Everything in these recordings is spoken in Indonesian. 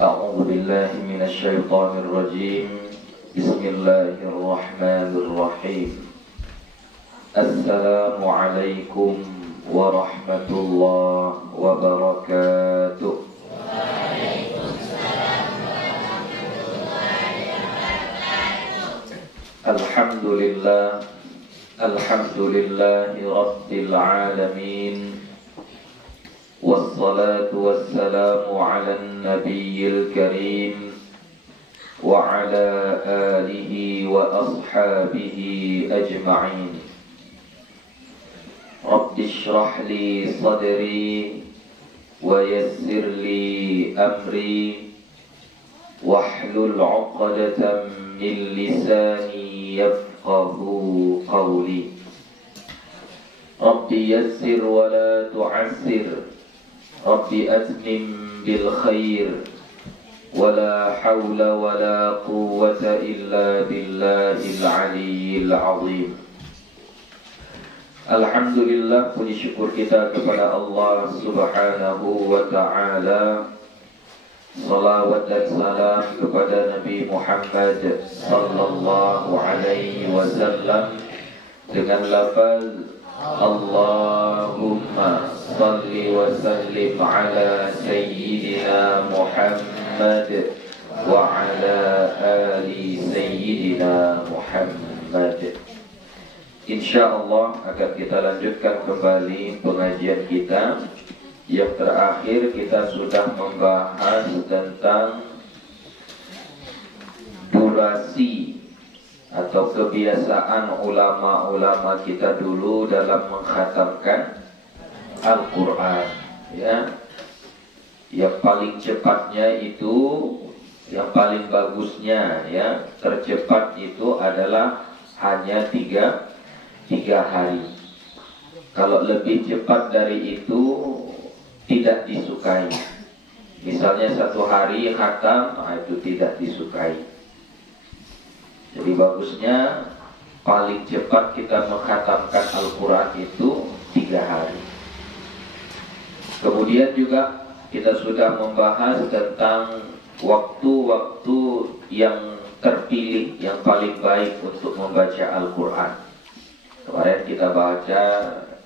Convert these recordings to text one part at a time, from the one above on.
أعوذ بالله من الشيطان الرجيم. بسم الله الرحمن الرحيم. السلام عليكم ورحمة الله وبركاته. الحمد لله الحمد لله رب العالمين، والصلاة والسلام على النبي الكريم وعلى آله وأصحابه أجمعين. رب اشرح لي صدري ويسر لي أمري واحلل عقدة من لساني يفقه قولي. رب يسر ولا تعسر، رب أتمم بالخير، ولا حول ولا قوة إلا بالله العلي العظيم. Alhamdulillah, puji syukur kita kepada Allah Subhanahu wa ta'ala. Salawat dan salam kepada Nabi Muhammad sallallahu alaihi wasallam dengan lafaz Allahumma salli wa sallim ala sayyidina Muhammad wa ala ali sayyidina Muhammad. InsyaAllah akan kita lanjutkan kembali pengajian kita. Yang terakhir kita sudah membahas tentang durasi atau kebiasaan ulama-ulama kita dulu dalam mengkhatamkan Al-Quran, ya. Yang paling cepatnya itu, yang paling bagusnya, ya, tercepat itu adalah hanya tiga hari. Kalau lebih cepat dari itu tidak disukai. Misalnya 1 hari khatam, itu tidak disukai. Jadi bagusnya paling cepat kita mengkhatamkan Al-Quran itu 3 hari. Kemudian juga kita sudah membahas tentang waktu-waktu yang terpilih, yang paling baik untuk membaca Al-Quran. Kemarin kita baca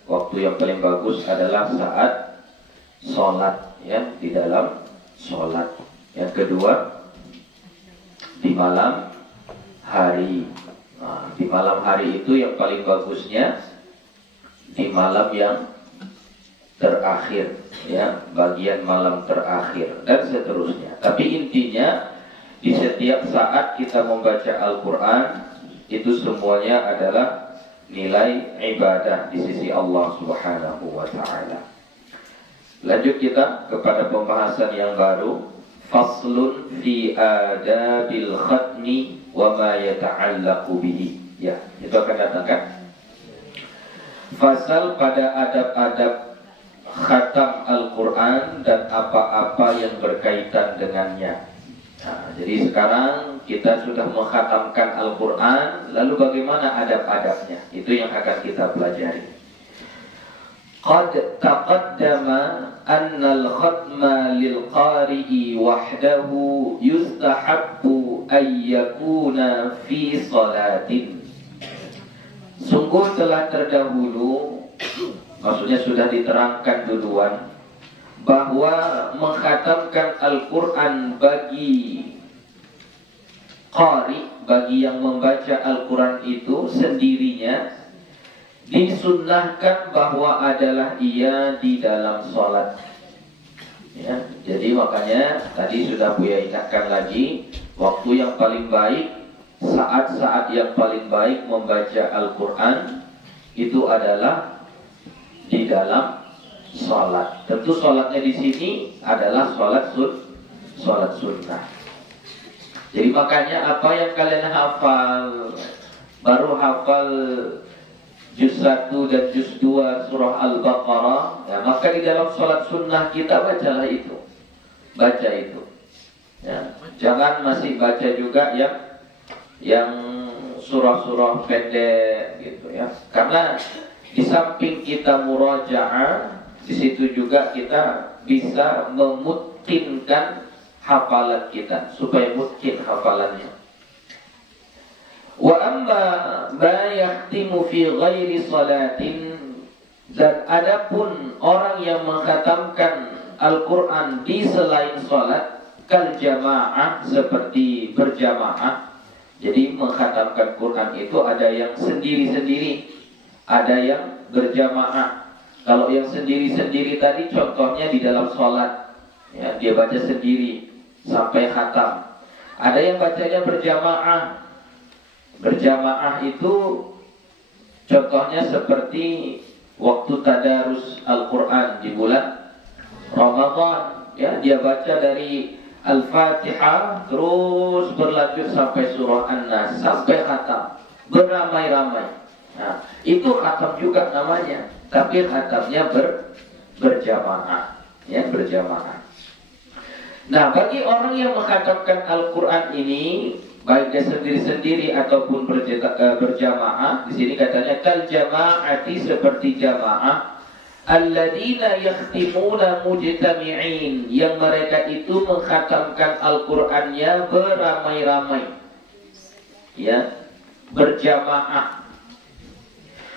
waktu yang paling bagus adalah saat sholat, ya, di dalam sholat. Yang kedua, di malam hari. Nah, di malam hari itu yang paling bagusnya di malam yang terakhir, ya, bagian malam terakhir dan seterusnya. Tapi intinya di setiap saat kita membaca Al-Quran itu semuanya adalah nilai ibadah di sisi Allah Subhanahu wa ta'ala. Lanjut kita kepada pembahasan yang baru. Faslun fi adabil khatmi wa ma yata'allaqu bihi. Ya, itu akan datang kan? Fasal pada adab-adab khatam Al-Quran dan apa-apa yang berkaitan dengannya. Nah, jadi sekarang kita sudah mengkhatamkan Al-Quran, lalu bagaimana adab-adabnya? Itu yang akan kita pelajari. Qad taqaddama anna al-khatma lil-qari'i wahdahu yustahabbu an yakuna fi salatin. Sungguh telah terdahulu, maksudnya sudah diterangkan duluan, bahwa mengkhatamkan Al-Quran bagi qari, bagi yang membaca Al-Quran itu sendirinya disunnahkan bahwa adalah ia di dalam sholat, ya. Jadi makanya tadi sudah Buya ingatkan lagi, waktu yang paling baik, saat-saat yang paling baik membaca Al-Quran itu adalah di dalam sholat. Tentu sholatnya di sini adalah sholat sunnah. Jadi makanya apa yang kalian hafal, baru hafal juz 1 dan juz 2 surah Al-Baqarah, ya, maka di dalam sholat sunnah kita bacalah itu. Baca itu, ya. Jangan masih baca juga yang surah-surah pendek gitu, ya. Karena di samping kita murajaah, di situ juga kita bisa memutkinkan hafalan kita, supaya mungkin hafalannya. Wa amma ma yahtimu fi ghairi salatin, dan adapun orang yang mengkhatamkan Al-Quran di selain sholat, kal jamaah, seperti berjamaah. Jadi mengkhatamkan Quran itu ada yang sendiri-sendiri, ada yang berjamaah. Kalau yang sendiri-sendiri tadi contohnya di dalam sholat, ya, dia baca sendiri sampai khatam. Ada yang bacanya berjamaah. Berjamaah itu contohnya seperti waktu tadarus Al-Quran di bulan Ramadan, ya, dia baca dari Al-Fatihah terus berlanjut sampai surah An-Nas sampai khatam beramai-ramai. Nah, itu khatam juga namanya, tapi khatamnya berjamaah, ya, berjamaah. Nah, bagi orang yang mengkhatamkan Al-Quran ini, baik dia sendiri-sendiri ataupun berjamaah, di sini katanya kal jama'ati, seperti jamaah, alladzina yakhtimuna mujtami'in, yang mereka itu mengkhatamkan Al-Qur'annya beramai-ramai, ya, berjamaah.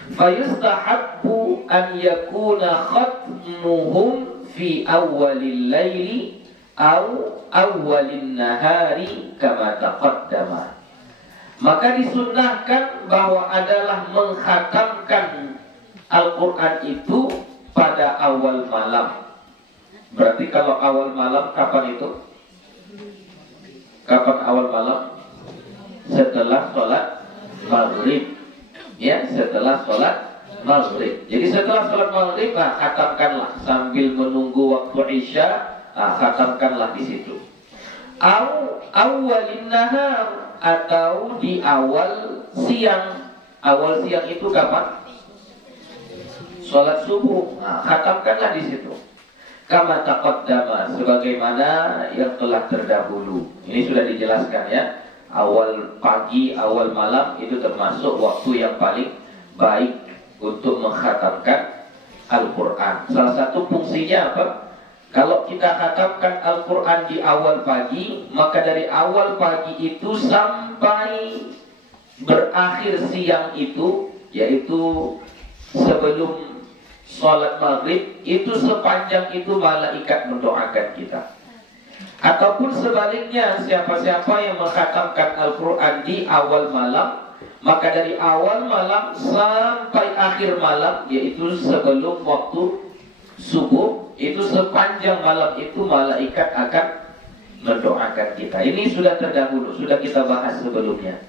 Fayustahabbu an yakuna khatmuhum fi awwalil laili au awwalin nahari kama taqaddama. Maka disunnahkan bahwa adalah mengkhatamkan Al-Quran itu pada awal malam. Berarti kalau awal malam kapan itu? Kapan awal malam? Setelah sholat maghrib, ya, setelah sholat maghrib. Jadi setelah sholat maghrib, khatamkanlah sambil menunggu waktu isya. Khatamkanlah di situ. Awalin nahar, atau di awal siang. Awal siang itu kapan? Sholat subuh. Khatamkanlah di situ. Kama taqaddama, sebagaimana yang telah terdahulu. Ini sudah dijelaskan, ya. Awal pagi, awal malam itu termasuk waktu yang paling baik untuk mengkhatamkan Al-Quran. Salah satu fungsinya apa? Kalau kita khatamkan Al-Quran di awal pagi, maka dari awal pagi itu sampai berakhir siang itu, yaitu sebelum sholat maghrib, itu sepanjang itu malaikat mendoakan kita. Ataupun sebaliknya, siapa-siapa yang mengkhatamkan Al-Quran di awal malam, maka dari awal malam sampai akhir malam, yaitu sebelum waktu subuh, itu sepanjang malam itu malaikat akan mendoakan kita. Ini sudah terdahulu, sudah kita bahas sebelumnya.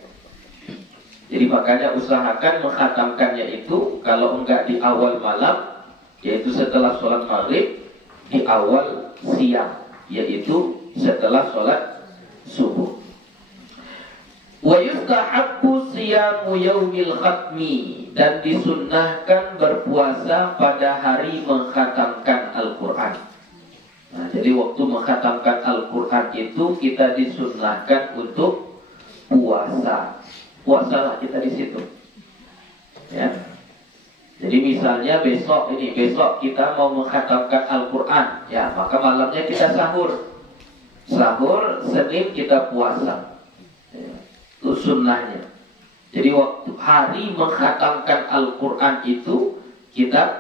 Jadi makanya usahakan mengkhatamkannya itu, kalau enggak di awal malam, yaitu setelah sholat maghrib, di awal siang, yaitu setelah sholat subuh. Wa yustahabbu siyamu yaumil khatmi, dan disunnahkan berpuasa pada hari mengkhatamkan Al-Quran. Nah, jadi waktu mengkhatamkan Al-Quran itu kita disunnahkan untuk puasa. Puasalah kita di situ, ya. Jadi misalnya besok kita mau mengkhatamkan Al-Quran, ya, maka malamnya kita sahur. Sahur, Senin kita puasa, ya. Itu sunnahnya. Jadi waktu hari mengkhatamkan Al-Quran itu kita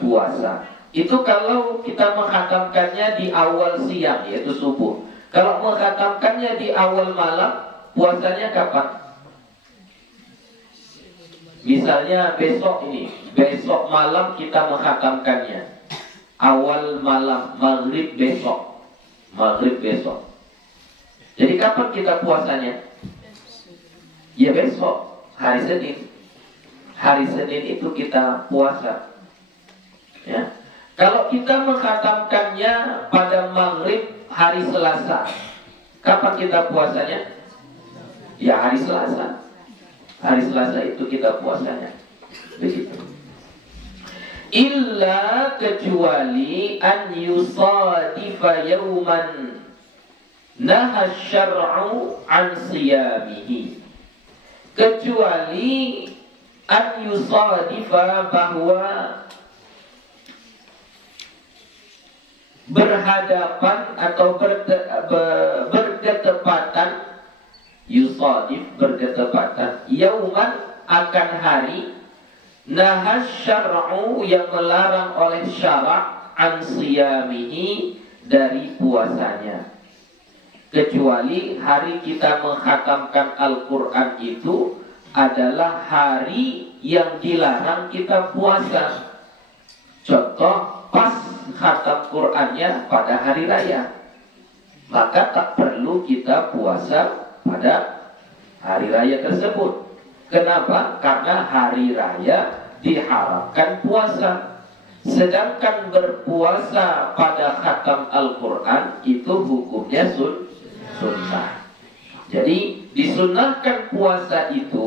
puasa. Itu kalau kita mengkhatamkannya di awal siang, yaitu subuh. Kalau mengkhatamkannya di awal malam, puasanya kapan? Misalnya besok malam kita mengkhatamkannya, awal malam, maghrib besok. Jadi kapan kita puasanya? Ya besok, hari Senin. Hari Senin itu kita puasa, ya. Kalau kita mengkhatamkannya pada maghrib hari Selasa, kapan kita puasanya? Ya hari Selasa. Hari Selasa itu kita puasanya. Begitu. Illa, kecuali an yusadifa yawman naha syar'u an siyamihi. Kecuali an yusadifa, bahwa berhadapan atau berketepatan, yusadif berketepatan, yauman akan hari, nahas syar'u yang melarang oleh syarak, an siyamihi dari puasanya. Kecuali hari kita mengkhatamkan Al-Quran itu adalah hari yang dilarang kita puasa. Contoh, pas khatam Qurannya pada hari raya, maka tak perlu kita puasa pada hari raya tersebut. Kenapa? Karena hari raya diharapkan puasa. Sedangkan berpuasa pada khatam Al-Quran itu hukumnya sunnah. Jadi disunnahkan puasa itu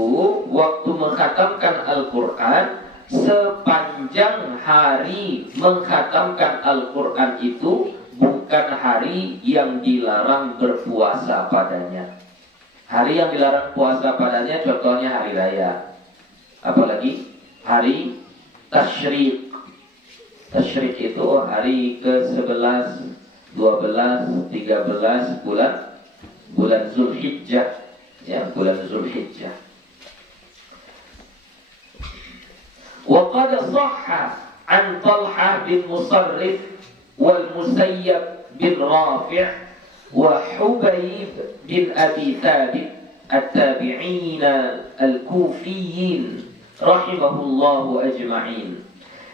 waktu mengkhatamkan Al-Quran sepanjang hari mengkhatamkan Al-Quran itu bukan hari yang dilarang berpuasa padanya. Hari yang dilarang puasa padanya contohnya hari raya. Apalagi hari tasyrik. Tasyrik itu hari ke-11, 12, 13 bulan Zulhijjah, ya, bulan Zulhijjah. Wa qad shahha an Talha bin Musarrif wal Musayyab bin Rafi' wa Hubayb bin Abi Thabit at-tabi'in al-Kufiyyin rahimahullahu ajma'in.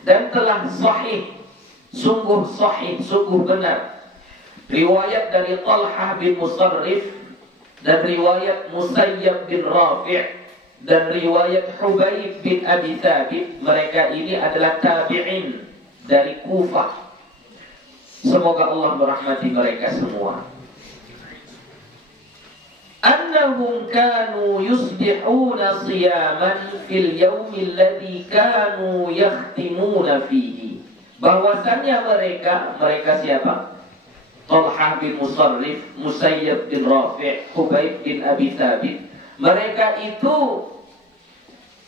Dan telah sahih, sungguh benar riwayat dari Talha bin Musarrif dan riwayat Musayyab bin Rafi' dan riwayat Hubayb bin Abi Thabit. Mereka ini adalah tabi'in dari Kufah. Semoga Allah merahmati mereka semua. Annahum kanu yusbihuna siyaman fil yawmi alladhi kanu yakhtimuna fihi. Bahwasannya mereka siapa? Talha bin Musarrif, Musayyab bin Rafi', Hubayb bin Abi Thabit. Mereka itu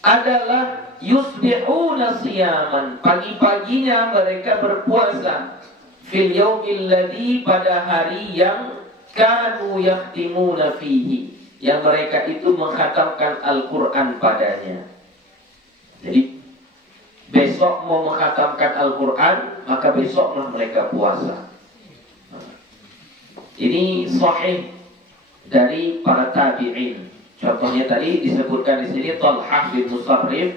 adalah yusbihuna siyaman. Pagi-paginya mereka berpuasa. Fil yawmi alladhi, pada hari yang kanu yakhtimuna fihi, yang mereka itu mengkhatamkan Al-Quran padanya. Jadi besok mau mengkhatamkan Al-Quran, maka besoklah mereka puasa. Ini sahih dari para tabi'in. Contohnya tadi disebutkan di sini Talha bin Musarrif,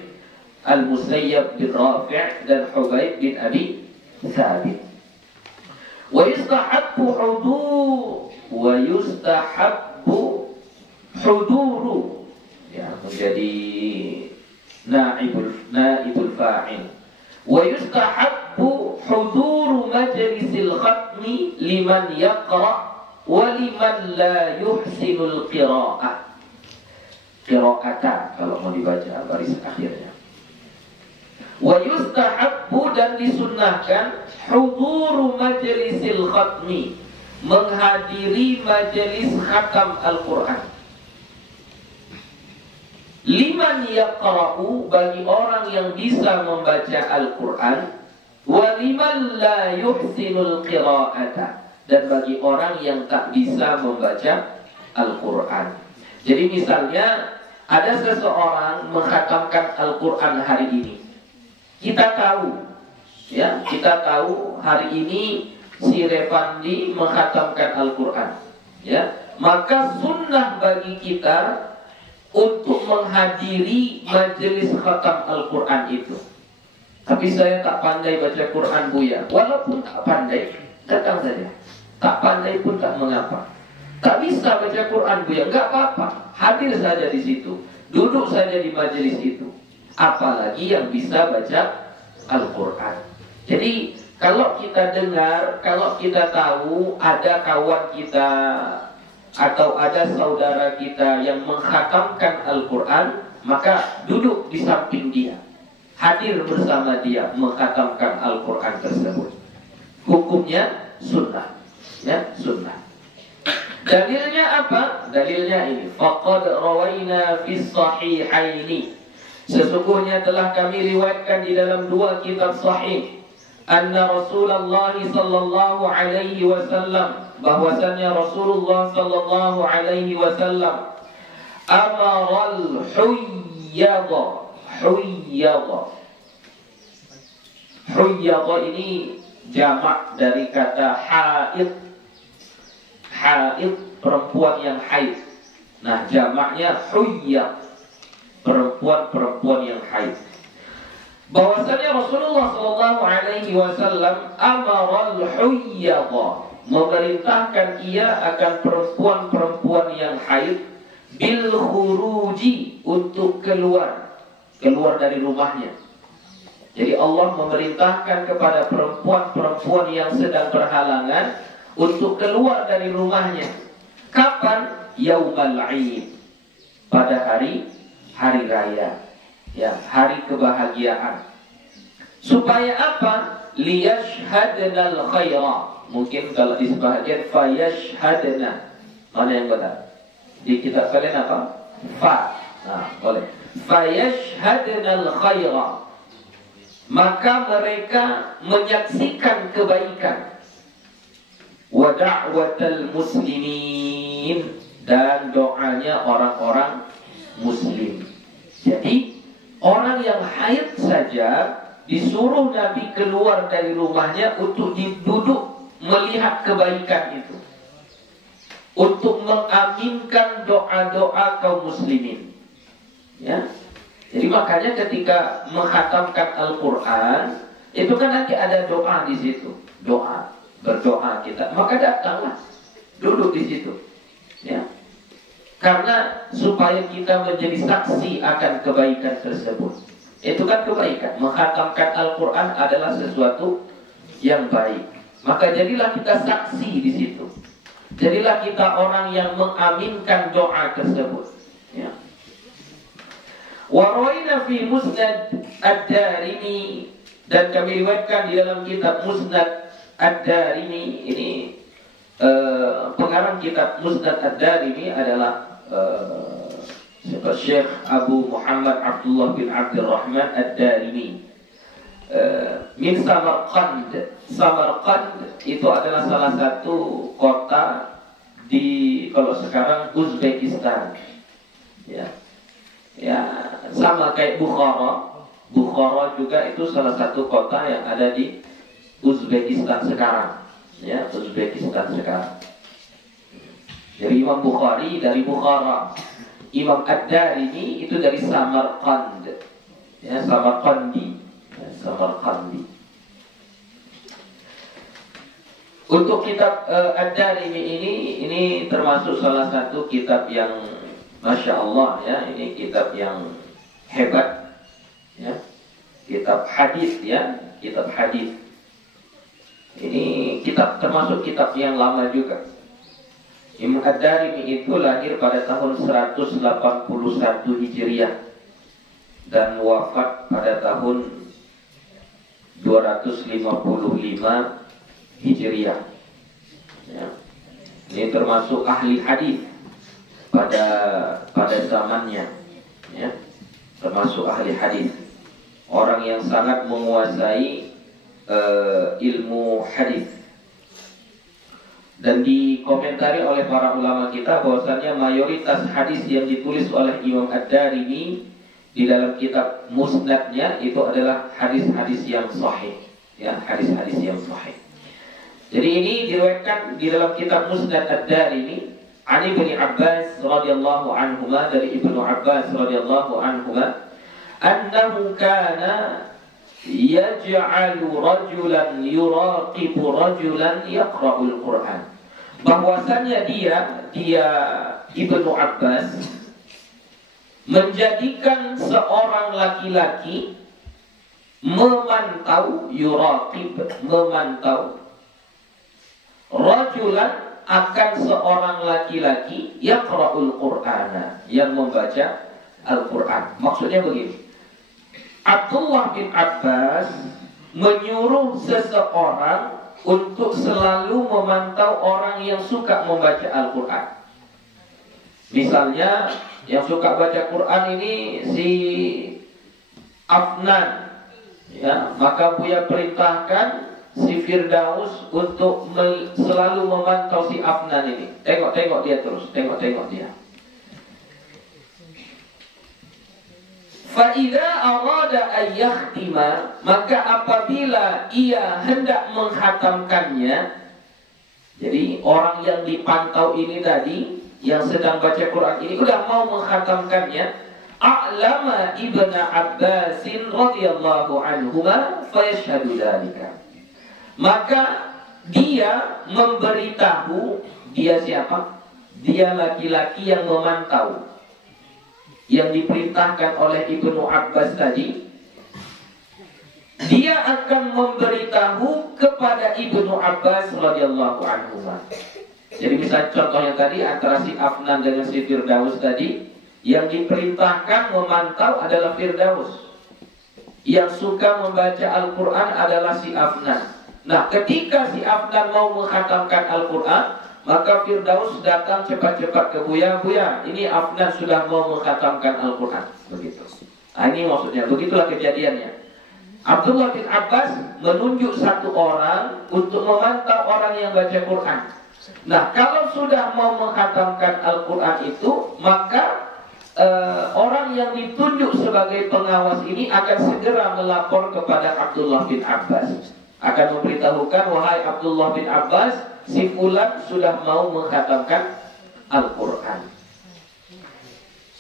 Al-Musayyab bin Rafi' dan Hubayb bin Abi Thabit. Wa yustahabbu huduru, ya, menjadi naibul fa'il. Wa yustahabbu huduru majlisil khatmi liman yaqra wa liman la yuhsinul qira'ah. Qira'atan kalau mau dibaca baris akhirnya. Wa yustahabbu, dan disunnahkan huduru majlisil khatmi, menghadiri majelis khatam Al-Quran. Liman yaqra'u, bagi orang yang bisa membaca Al-Quran. Wa liman la yuhsinul qira'ata, dan bagi orang yang tak bisa membaca Al-Quran. Jadi misalnya ada seseorang mengkhatamkan Al-Quran hari ini. Kita tahu hari ini si Revandi mengkhatamkan Al-Quran, ya, maka sunnah bagi kita untuk menghadiri majelis khatam Al-Quran itu. Tapi saya tak pandai baca Quran, Buya. Walaupun tak pandai, datang saja. Tak pandai pun tak mengapa. Tak bisa baca Quran, Buya, enggak apa-apa. Hadir saja di situ, duduk saja di majelis itu. Apalagi yang bisa baca Al-Quran. Jadi kalau kita dengar, kalau kita tahu ada kawan kita atau ada saudara kita yang mengkhatamkan Al-Quran, maka duduk di samping dia, hadir bersama dia mengkhatamkan Al-Quran tersebut. Hukumnya sunnah, ya, sunnah. Dalilnya apa? Dalilnya ini, faqad rawaina fis sahihaini, sesungguhnya telah kami riwayatkan di dalam dua kitab sahih, anna Rasulullah sallallahu alaihi wasallam, bahwasannya Rasulullah sallallahu alaihi wasallam amaral huyyadha. Huyyadha ini jamak dari kata haid. Haid, perempuan yang haid. Nah, jamaknya huyyad, perempuan-perempuan yang haid. Bahwasanya Rasulullah sallallahu alaihi wasallam amaral huyyadha, memerintahkan ia akan perempuan-perempuan yang haid bil khuruji, untuk keluar dari rumahnya. Jadi Allah memerintahkan kepada perempuan-perempuan yang sedang berhalangan untuk keluar dari rumahnya. Kapan? Yaumal Aid, pada hari raya, ya, hari kebahagiaan. Supaya apa? Liyashhadnal khaira. Mungkin kalau di sebahagian fayashhadna. Mana yang benar? Di kitab kalian apa? Fa. Nah, boleh. Fayashhadnal khaira, maka mereka menyaksikan kebaikan. Wa da'watal muslimin, dan doanya orang-orang muslim. Jadi orang yang haid saja disuruh Nabi keluar dari rumahnya untuk duduk melihat kebaikan itu, untuk mengaminkan doa-doa kaum muslimin. Ya. Jadi makanya ketika mengkhatamkan Al-Quran itu kan nanti ada doa di situ, doa, berdoa kita, maka datanglah duduk di situ, ya, karena supaya kita menjadi saksi akan kebaikan tersebut. Itu kan kebaikan, mengkhatamkan Al-Quran adalah sesuatu yang baik, maka jadilah kita saksi di situ, jadilah kita orang yang mengaminkan doa tersebut, ya. Waraina fi Musnad Ad-Darimi, dan kami riwayatkan di dalam kitab Musnad Ad-Darimi. Ini pengarang kitab Musnad Ad-Darimi adalah Syekh Abu Muhammad Abdullah bin Abdurrahman Ad-Darimi min Samarqand. Samarqand itu adalah salah satu kota di, kalau sekarang, Uzbekistan, ya. Ya, sama kayak Bukhara. Bukhara juga itu salah satu kota yang ada di Uzbekistan sekarang, ya, Uzbekistan sekarang. Jadi Imam Bukhari dari Bukhara, Imam Ad-Darimi itu dari Samarqand, ya, Samarqandi, ya, Samarqandi. Untuk kitab Ad-Darimi ini termasuk salah satu kitab yang Masya Allah, ya, ini kitab yang hebat, ya, kitab hadis, ya, kitab hadis. Ini kitab termasuk kitab yang lama juga. Imam Ad-Darimi itu lahir pada tahun 181 Hijriah dan wafat pada tahun 255 Hijriah. Ya. Ini termasuk ahli hadis pada zamannya, ya, termasuk ahli hadis, orang yang sangat menguasai ilmu hadis. Dan dikomentari oleh para ulama kita bahwasanya mayoritas hadis yang ditulis oleh Imam Ad-Darimi di dalam kitab Musnadnya itu adalah hadis-hadis yang sahih, ya, hadis-hadis yang sahih. Jadi ini diriwayatkan di dalam kitab Musnad Ad-Darimi Ali bin Abbas radhiyallahu anhuma, dari Ibnu Abbas radhiyallahu anhuma, annahu kana yaj'alu rajulan yuraqibu rajulan yaqra'ul Qur'an. Bahwasanya dia Ibnu Abbas menjadikan seorang laki-laki memantau, yuraqib, memantau, rajulan, akan seorang laki-laki yaqra'ul Qur'ana, yang membaca Al-Quran. Maksudnya begini, Abdullah bin Abbas menyuruh seseorang untuk selalu memantau orang yang suka membaca Al-Quran. Misalnya yang suka baca Quran ini si Afnan Ya, maka Buya perintahkan si Firdaus untuk selalu memantau si Afnan ini. Tengok-tengok dia terus, tengok-tengok dia. Fa'idha arada ayyakhtima, maka apabila ia hendak menghatamkannya, jadi orang yang dipantau ini tadi, yang sedang baca Quran ini udah mau menghatamkannya, a'lama ibn Abbasin radhiyallahu anhuma fayashhadu dzalika. Maka dia memberitahu, dia siapa? Dia laki-laki yang memantau, yang diperintahkan oleh Ibnu Abbas tadi. Dia akan memberitahu kepada Ibnu Abbas radhiyallahu anhu. Jadi misalnya contohnya tadi antara si Afnan dengan si Firdaus tadi, yang diperintahkan memantau adalah Firdaus, yang suka membaca Al-Quran adalah si Afnan. Nah, ketika si Afnan mau menghatamkan Al-Quran, maka Firdaus datang cepat-cepat ke Buya, Buya, ini Afnan sudah mau menghatamkan Al-Quran. Begitu. Nah, ini maksudnya, begitulah kejadiannya. Abdullah bin Abbas menunjuk satu orang untuk memantau orang yang baca Quran. Nah, kalau sudah mau menghatamkan Al-Quran itu, maka orang yang ditunjuk sebagai pengawas ini akan segera melapor kepada Abdullah bin Abbas, akan memberitahukan, wahai Abdullah bin Abbas, si fulan sudah mau menghatamkan Al-Quran.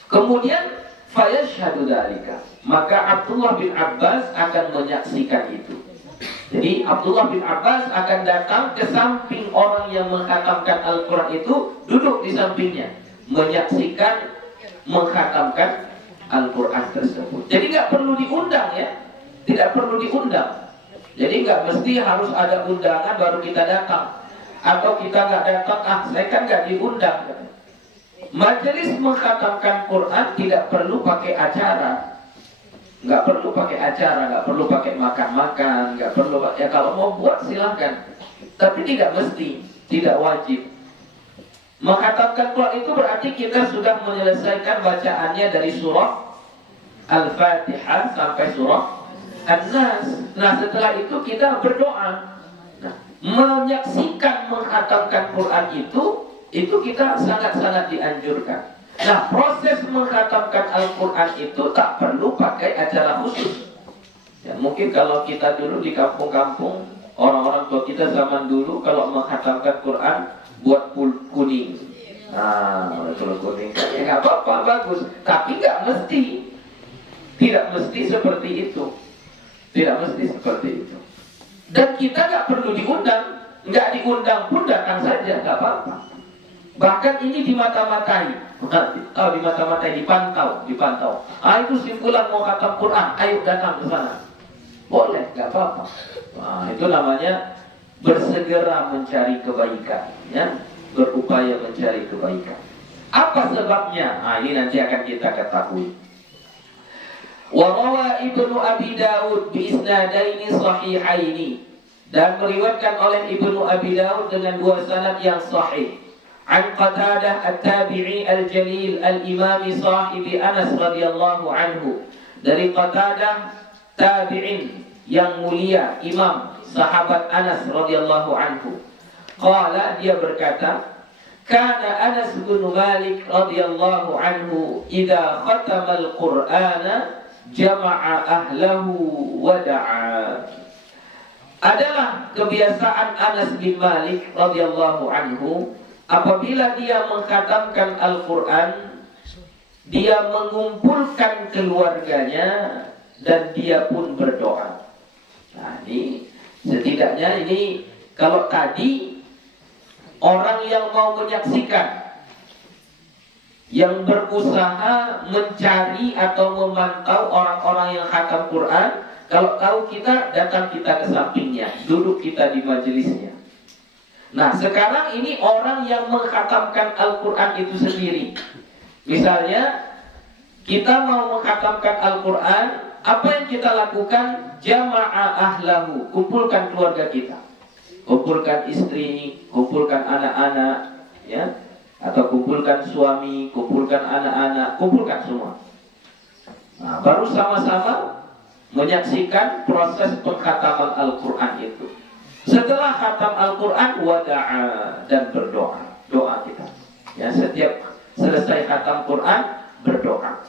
Kemudian fayashhadu dzalika, maka Abdullah bin Abbas akan menyaksikan itu. Jadi Abdullah bin Abbas akan datang ke samping orang yang menghatamkan Al-Quran itu, duduk di sampingnya, menyaksikan menghatamkan Al-Quran tersebut. Jadi nggak perlu diundang ya, tidak perlu diundang. Jadi nggak mesti harus ada undangan baru kita datang, atau kita nggak datang, saya kan nggak diundang. Majelis menghatamkan Quran tidak perlu pakai acara, nggak perlu pakai acara, nggak perlu pakai makan-makan, nggak perlu. Ya kalau mau buat silahkan, tapi tidak mesti, tidak wajib. Menghatamkan Quran itu berarti kita sudah menyelesaikan bacaannya dari surah Al-Fatihah sampai surah An-Nas. Nah, setelah itu kita berdoa. Nah, menyaksikan menghatamkan Quran itu kita sangat-sangat dianjurkan. Nah, proses menghatamkan Al-Quran itu tak perlu pakai acara khusus. Ya, mungkin kalau kita dulu di kampung-kampung, orang-orang tua kita zaman dulu kalau menghatamkan Quran buat kuning. Nah, kalau kuning ya nggak apa-apa, bagus. Tapi nggak mesti, tidak mesti seperti itu, tidak mesti seperti itu. Dan kita nggak perlu diundang, nggak diundang pun datang saja, nggak apa-apa. Bahkan ini dimata-matai, dimata-matai, dipantau. Itu simpulan mau khatam Quran, ayo datang ke sana. Boleh, nggak apa-apa. Nah, itu namanya bersegera mencari kebaikan, ya, berupaya mencari kebaikan. Apa sebabnya? Nah, ini nanti akan kita ketahui. Wa rawa Ibnu Abi Daud bi isnadaini sahihaini, dan meriwayatkan oleh Ibnu Abi Daud dengan dua sanad yang sahih. An Qatadah at-Tabi'i al-Jalil al-Imam sahibi Anas radhiyallahu anhu, dari Qatadah tabi'in yang mulia, imam sahabat Anas radhiyallahu anhu. Qala, dia berkata, kana Anas bin Malik radhiyallahu anhu idza khatama al-Qur'ana jama'a ahlahu wa da'a. Adalah kebiasaan Anas bin Malik radhiyallahu anhu, apabila dia mengkhatamkan Al-Quran, dia mengumpulkan keluarganya dan dia pun berdoa. Nah, ini setidaknya ini kalau tadi orang yang mau menyaksikan, yang berusaha mencari atau memantau orang-orang yang khatam Quran, kalau tahu kita, datang kita ke sampingnya, duduk kita di majelisnya. Nah, sekarang ini orang yang mengkhatamkan Al-Quran itu sendiri. Misalnya kita mau mengkhatamkan Al-Quran, apa yang kita lakukan? Jama'a ahlahu, kumpulkan keluarga kita, kumpulkan istri, kumpulkan anak-anak, ya, atau kumpulkan suami, kumpulkan anak-anak, kumpulkan semua. Nah, baru sama-sama menyaksikan proses penghataman Al-Quran itu. Setelah khatam Al-Quran, wada'a, dan berdoa. Doa kita. Ya, setiap selesai khatam Quran, berdoa.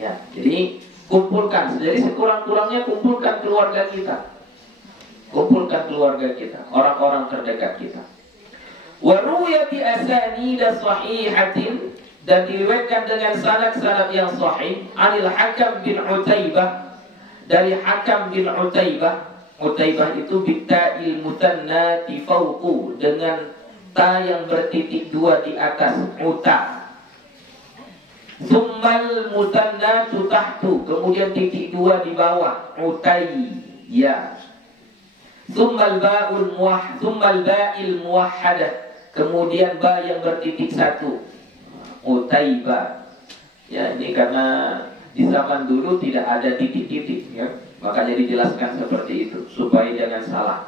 Ya, jadi kumpulkan. Jadi sekurang-kurangnya kumpulkan keluarga kita. Kumpulkan keluarga kita, orang-orang terdekat kita. Wa ruya bi asanida sahihatin, dan diriwayatkan dengan sanad-sanad yang sahih, anil Hakam bin Utaibah, dari Hakam bin Utaibah. Utaibah itu bitta'il mutannati fawqu, dengan ta yang bertitik dua di atas, uta. Tsummal mutannatu tahtu, kemudian titik dua di bawah, utai, ya. Tsummal ba'il muwahhadah, kemudian ba yang bertitik satu, Utaibah. Ya, ini karena di zaman dulu tidak ada titik-titik, ya. Makanya dijelaskan seperti itu supaya jangan salah.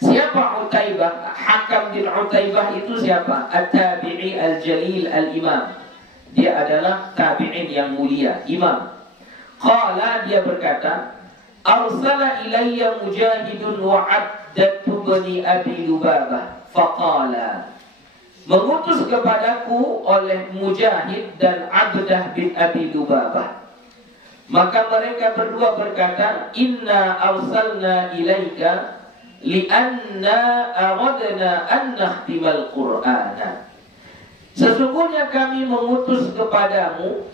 Siapa Utaibah? Hakam bin Utaibah itu siapa? At-tabi'i al-jalil al-imam. Dia adalah tabi'in yang mulia, imam. Qala, dia berkata, arsala ilayya mujahidun wa addatu bani abi Lubabah. Faqala, mengutus kepadaku oleh Mujahid dan Abdah bin Abi Lubabah. Maka mereka berdua berkata, inna arsalna ilaika lianna aradna an nakhtimal Qur'ana. Sesungguhnya kami mengutus kepadamu.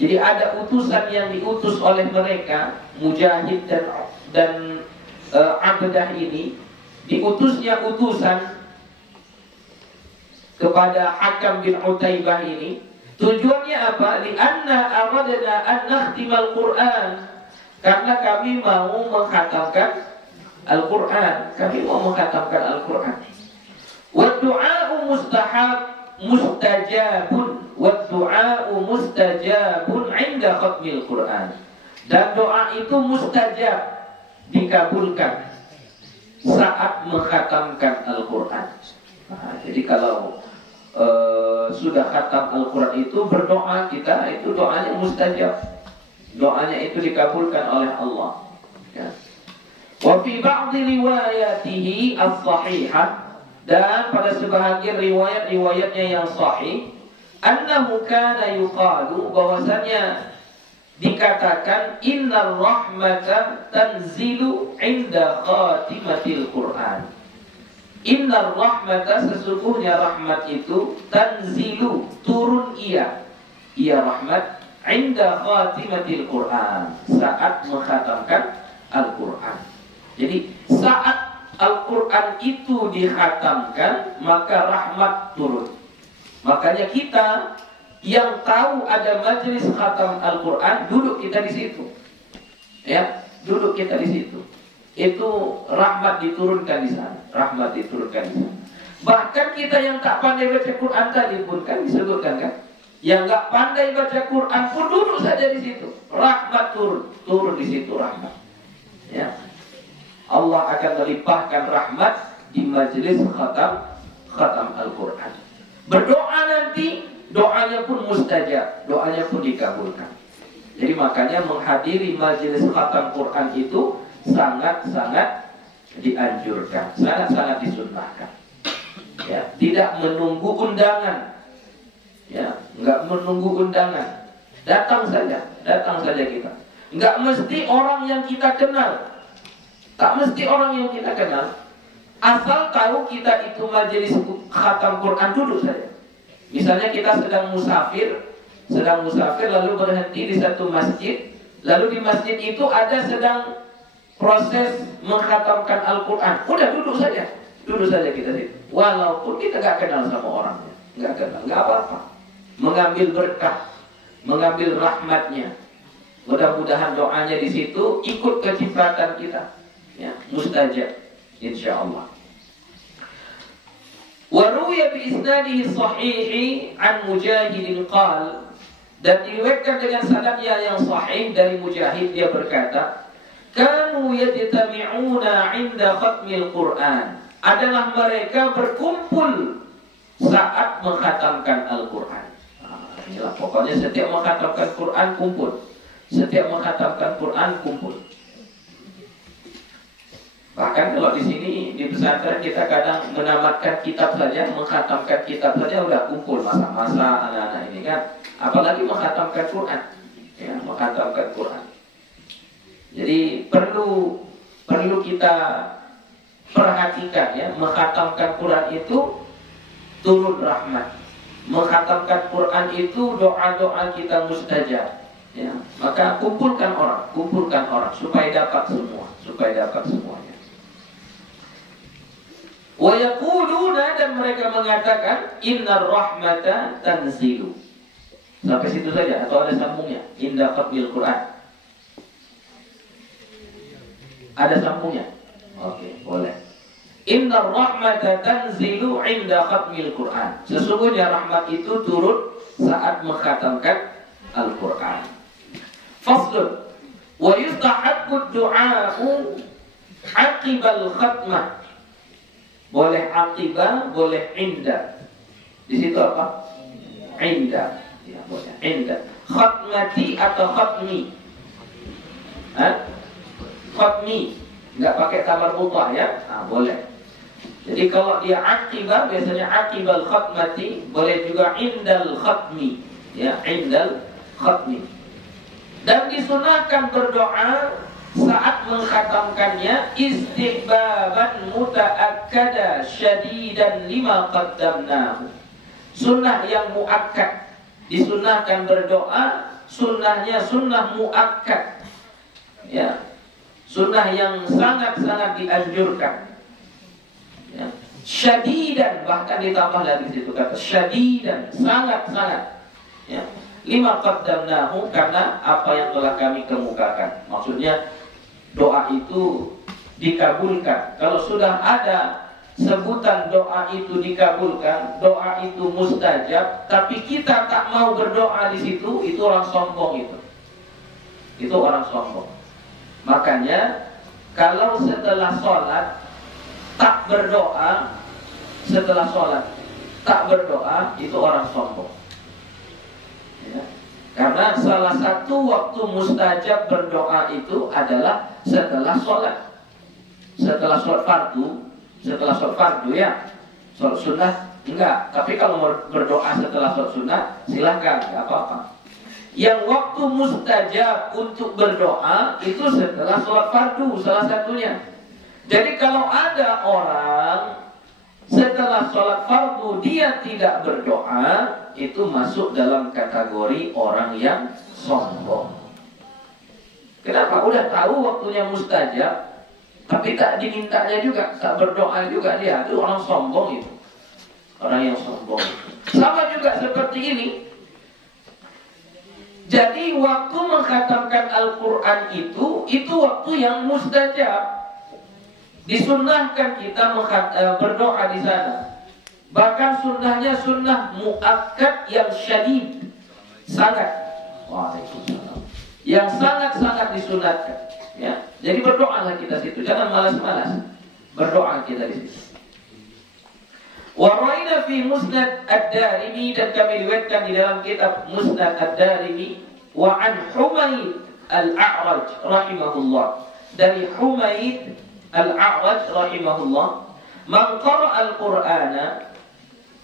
Jadi ada utusan yang diutus oleh mereka, Mujahid dan Abdah ini. Diutusnya utusan kepada Hakam bin Utaibah ini. Tujuannya apa? Lianna aradna an nakhtimal Qur'an. Karena kami mau menghatamkan Al-Quran. Kami mau menghatamkan Al-Quran. Wa du'a'u mustajabun. Wa du'a'u mustajabun 'inda khatmil Qur'an. Dan doa itu mustajab, dikabulkan saat menghatamkan Al-Quran. Nah, jadi kalau sudah khatam Al-Quran itu berdoa kita, itu doanya mustajab. Doanya itu dikabulkan oleh Allah. Ya. Wa fi ba'dhi riwayatihi as-sahihah, dan pada sebahagian riwayat-riwayatnya yang sahih, annahu kana yuqalu, bahwasanya dikatakan innar rahmata tanzilu 'inda khatimatil Qur'an. Innar rahmata, sesungguhnya rahmat itu, tanzilu, turun ia rahmat, 'inda khatimatil Qur'an, saat menghatamkan Al-Quran. Jadi saat Al-Quran itu dikhatamkan, maka rahmat turun. Makanya kita yang tahu ada majelis khatam Al-Quran, duduk kita di situ. Ya, duduk kita di situ. Itu rahmat diturunkan di sana. Rahmat diturunkan di sana. Bahkan kita yang tak pandai baca Quran tadi pun kan disebutkan kan, yang tak pandai baca Quran pun duduk saja di situ. Rahmat turun di situ rahmat. Ya. Allah akan melimpahkan rahmat di majelis khatam Al-Quran. Berdoa nanti, doanya pun mustajab, doanya pun dikabulkan. Jadi makanya menghadiri majelis khatam Quran itu sangat-sangat dianjurkan, sangat-sangat disunnahkan. Ya, tidak menunggu undangan. Ya, enggak menunggu undangan. Datang saja kita. Enggak mesti orang yang kita kenal. Tak mesti orang yang kita kenal. Asal tahu kita itu majelis khatam Quran, duduk saja. Misalnya kita sedang musafir lalu berhenti di satu masjid, lalu di masjid itu ada sedang proses menghatamkan Al-Quran. Udah duduk saja kita situ. Walaupun kita gak kenal sama orangnya, gak kenal, gak apa-apa. Mengambil berkah, mengambil rahmatnya. Mudah-mudahan doanya di situ ikut kecipratan kita. Ya, mustajab, insyaallah. Wa ruwiya bi isnadihi sahihi an Mujahidin qala, dan diriwayatkan dengan sanadnya yang sahih dari Mujahid, dia berkata, kanu yajtami'una 'inda khatmil Qur'an, adalah mereka berkumpul saat menghatamkan Al-Quran. Inilah pokoknya setiap menghatamkan Quran kumpul. Setiap mengkhatamkan Quran kumpul. Bahkan kalau di sini di pesantren kita kadang menamatkan kitab saja, mengkhatamkan kitab saja udah kumpul masa-masa anak-anak ini kan. Apalagi mengkhatamkan Quran, ya, mengkhatamkan Quran. Jadi perlu kita perhatikan ya, mengkhatamkan Quran itu turun rahmat. Mengkhatamkan Quran itu doa-doa kita mustajab. Ya, maka kumpulkan orang supaya dapat semuanya. Wa yaquluna, dan mereka mengatakan innar rahmata tanzilu. Sampai situ saja atau ada sambungnya? Inda khatmil Quran. Ada sambungnya? Oke, boleh. Innar rahmata tanzilu inda khatmil Quran. Sesungguhnya rahmat itu turun saat mengkhatamkan Al-Quran. Faslun, wa yustahabbu du'a'u aqibal khatmah. Boleh aqibah, boleh inda. Di situ apa? Inda. Ya, boleh inda. Khatmati atau khatmi? Khatmi. Enggak pakai tamar mutah ya? Boleh. Jadi kalau dia aqibah, biasanya aqibal khatmati, boleh juga indal khatmi. Ya, indal khatmi. Dan disunahkan berdoa saat mengkhatamkannya istihbaban mutaakkada syadidan lima qaddamnahu. Sunnah yang muakkad. Disunahkan berdoa, sunnahnya sunnah muakkad. Ya. Sunnah yang sangat-sangat dianjurkan. Ya. Syadidan, bahkan ditambah lagi situ kata syadidan, sangat-sangat. Ya. Lima qaddamnahu, karena apa yang telah kami kemukakan. Maksudnya doa itu dikabulkan. Kalau sudah ada sebutan doa itu dikabulkan, doa itu mustajab, tapi kita tak mau berdoa di situ, itu orang sombong itu. Itu orang sombong. Makanya kalau setelah sholat tak berdoa, setelah sholat tak berdoa, itu orang sombong. Ya. Karena salah satu waktu mustajab berdoa itu adalah setelah sholat. Setelah sholat fardu ya. Sholat sunnah enggak. Tapi kalau mau berdoa setelah sholat sunnah, silahkan, enggak apa-apa. Yang waktu mustajab untuk berdoa itu setelah sholat fardu, salah satunya. Jadi kalau ada orang setelah sholat fardu dia tidak berdoa, itu masuk dalam kategori orang yang sombong. Kenapa? Udah tahu waktunya mustajab, tapi tak dimintanya juga, tak berdoa juga dia. Itu orang sombong itu. Orang yang sombong. Sama juga seperti ini. Jadi waktu mengkhatamkan Al-Quran itu waktu yang mustajab. Disunnahkan kita berdoa di sana. Bahkan sunnahnya sunnah muakkad yang syadid, sangat. Waalaikumsalam. Yang sangat-sangat disunatkan. Ya, jadi berdoalah kita situ. Jangan malas-malas. Berdoa kita di situ. Wa raina fi Musnad Ad-Darimi, dan kami riwayatkan di dalam kitab Musnad Ad-Darimi, wa an Humaid Al-A'raj rahimahullah, dari Humaid Al-A'raj rahimahullah, man qara'a al-Qur'ana,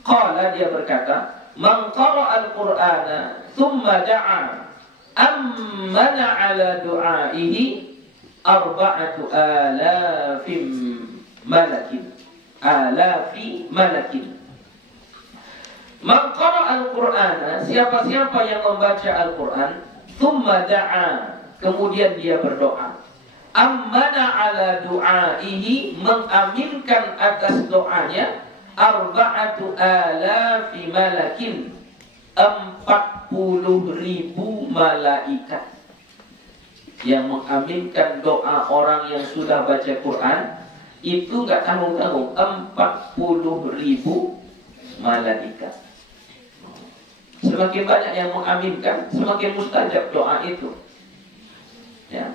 qala, dia berkata, man qara'a al-Qur'ana thumma da'a ammana ala du'aihi arba'atu alafim malakin. Alafi malakin. Man qara'a al-Qur'ana, siapa-siapa yang membaca Al-Quran, thumma da'a, kemudian dia berdoa, ammana ala du'aihi, mengaminkan atas doanya, arba'atu alafi malakin, 40.000 malaikat yang mengaminkan doa orang yang sudah baca Quran. Itu gak tanggung-tanggung, 40.000 malaikat. Semakin banyak yang mengaminkan, semakin mustajab doa itu. Ya.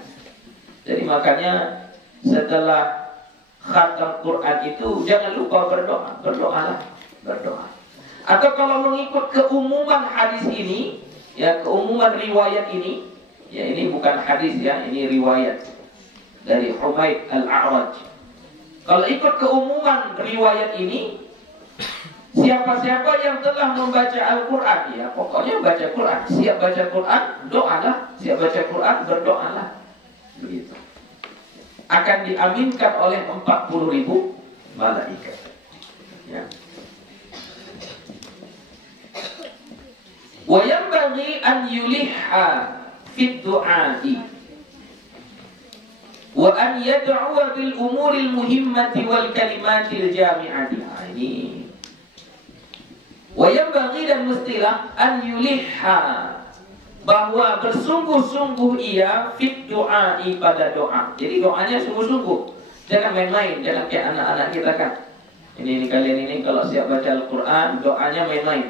Jadi makanya setelah khatam Quran itu jangan lupa berdoa. Berdoalah, berdoa. Atau kalau mengikut keumuman hadis ini, ya, keumuman riwayat ini, Ya, ini bukan hadis ya, ini riwayat dari Humaid Al-A'raj. Kalau ikut keumuman riwayat ini, siapa-siapa yang telah membaca Al-Quran, ya pokoknya baca Quran, siap baca Quran, doalah, siap baca Quran, berdoalah. Begitu. Akan diaminkan oleh 40.000 malaikat. Ya. Wa yanbaghi an yulihha fi du'a'i wa an yad'u bil umuril muhimmati wal kalimatil jami'ati. Ini wa yanbaghi, dan mestilah an yulihha, bahwa bersungguh-sungguh ia fit du'a'i, pada doa. Jadi doanya sungguh-sungguh, jangan main-main, jangan kayak anak-anak kita kan. Ini kalian ini kalau siap baca Al-Quran, doanya main-main.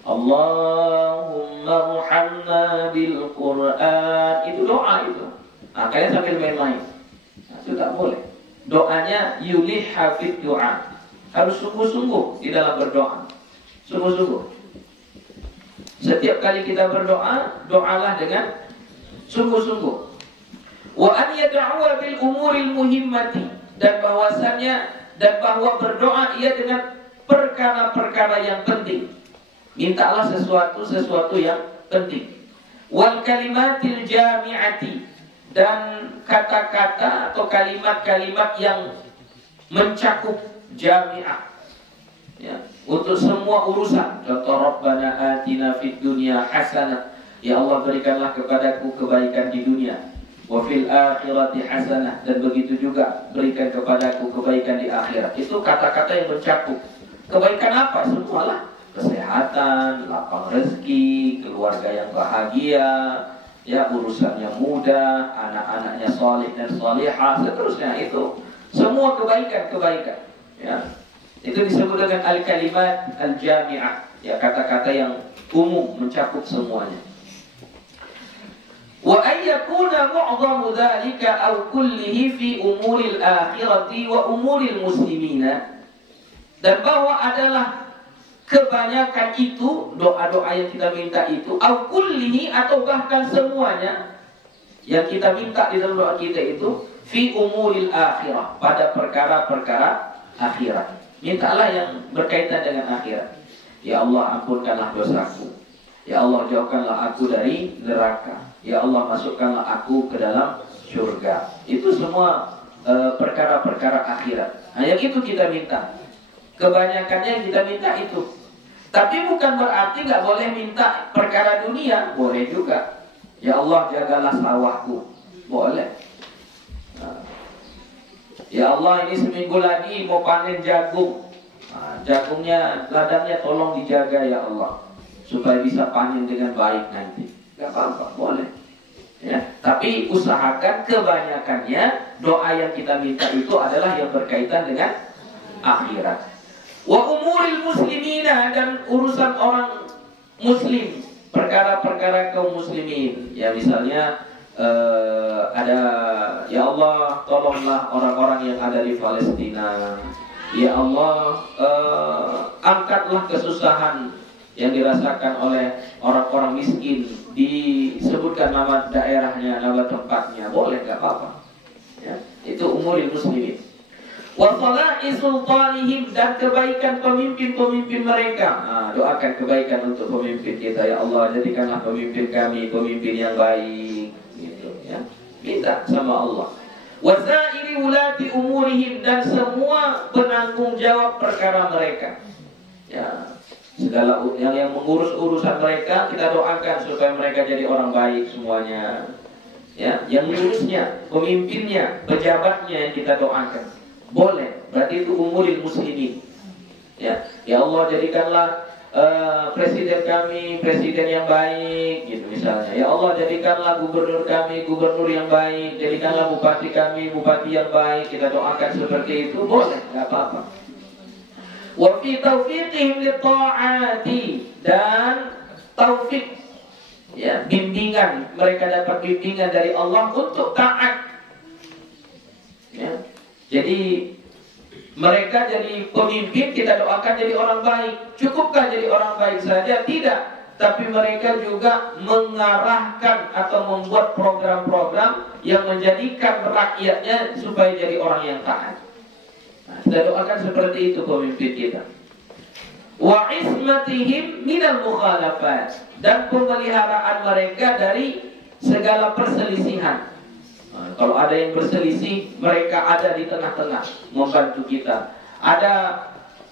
Allahumma muhamma bil Quran, itu doa itu. Nah, kalian sambil main-main, nah, itu tak boleh. Doanya yulih hafid doa, harus sungguh-sungguh di dalam berdoa, sungguh-sungguh. Setiap kali kita berdoa, doalah dengan sungguh-sungguh. Wa an yad'u bil umuril muhimmati, dan bahwa berdoa ia dengan perkara-perkara yang penting. Mintalah sesuatu yang penting. Wal kalimatil jami'ati, dan kata-kata atau kalimat-kalimat yang mencakup jami'ah, ya, untuk semua urusan. Contoh, Rabbana atina fid dunya hasanah, ya Allah berikanlah kepadaku kebaikan di dunia. Wa fil akhirati hasanah, dan begitu juga berikan kepadaku kebaikan di akhirat. Itu kata-kata yang mencakup kebaikan apa? Semualah. Kesehatan, lapang rezeki, keluarga yang bahagia, ya, urusan yang mudah, anak-anaknya saleh dan salihah, seterusnya. Itu semua kebaikan-kebaikan, ya. Itu disebut dengan al-kalimat al-jami'ah, ya, kata-kata yang umum mencakup semuanya. Wa ayyakuna mu'dhamu dzalika aw kullihi fi umuril akhirati wa umuril muslimina, dan bahwa adalah kebanyakan itu, doa-doa yang kita minta itu, aw kullihi, atau bahkan semuanya yang kita minta di dalam doa kita itu, fi umuril akhirah, pada perkara-perkara akhirat. Mintalah yang berkaitan dengan akhirat. Ya Allah, ampunkanlah dosaku. Ya Allah, jauhkanlah aku dari neraka. Ya Allah, masukkanlah aku ke dalam surga. Itu semua perkara-perkara akhirat. Nah, yang itu kita minta. Kebanyakannya yang kita minta itu. Tapi bukan berarti nggak boleh minta perkara dunia. Boleh juga. Ya Allah, jagalah sawahku. Boleh. Nah, ya Allah, ini seminggu lagi mau panen jagung. Nah, jagungnya, ladangnya tolong dijaga ya Allah, supaya bisa panen dengan baik nanti. Gak apa-apa, boleh. Ya, tapi usahakan kebanyakannya doa yang kita minta itu adalah yang berkaitan dengan akhirat. Wa umuril muslimina, dan urusan orang muslim, perkara-perkara kaum muslimin. Ya, misalnya ada, ya Allah, tolonglah orang-orang yang ada di Palestina. Ya Allah, angkatlah kesusahan yang dirasakan oleh orang-orang miskin. Disebutkan nama daerahnya, nama tempatnya, boleh, gak apa-apa. Ya, itu umuril muslimin. Wa salahi sultanihim, dan kebaikan pemimpin-pemimpin mereka. Nah, doakan kebaikan untuk pemimpin kita. Ya Allah, jadikanlah pemimpin kami pemimpin yang baik, gitu, ya. Minta sama Allah. Wa sa'iri ulati umurihim, dan semua penanggung jawab perkara mereka. Ya, segala yang mengurus urusan mereka, kita doakan supaya mereka jadi orang baik semuanya. Ya, yang mengurusnya, pemimpinnya, pejabatnya yang kita doakan. Boleh, berarti itu umuril muslimin. Ya, ya Allah, jadikanlah presiden kami presiden yang baik, gitu misalnya. Ya Allah, jadikanlah gubernur kami gubernur yang baik, jadikanlah bupati kami bupati yang baik. Kita doakan seperti itu, boleh, nggak apa-apa. Wa fi taufiqihim li ta'ati, dan taufik, ya, bimbingan, mereka dapat bimbingan dari Allah untuk taat. Ya. Jadi mereka jadi pemimpin, kita doakan jadi orang baik. Cukupkah jadi orang baik saja? Tidak. tapi mereka juga mengarahkan atau membuat program-program yang menjadikan rakyatnya supaya jadi orang yang taat. Nah, kita doakan seperti itu pemimpin kita. Wa ismatihim minal mukhalafat, dan pemeliharaan mereka dari segala perselisihan. Nah, kalau ada yang berselisih, mereka ada di tengah-tengah membantu kita. Ada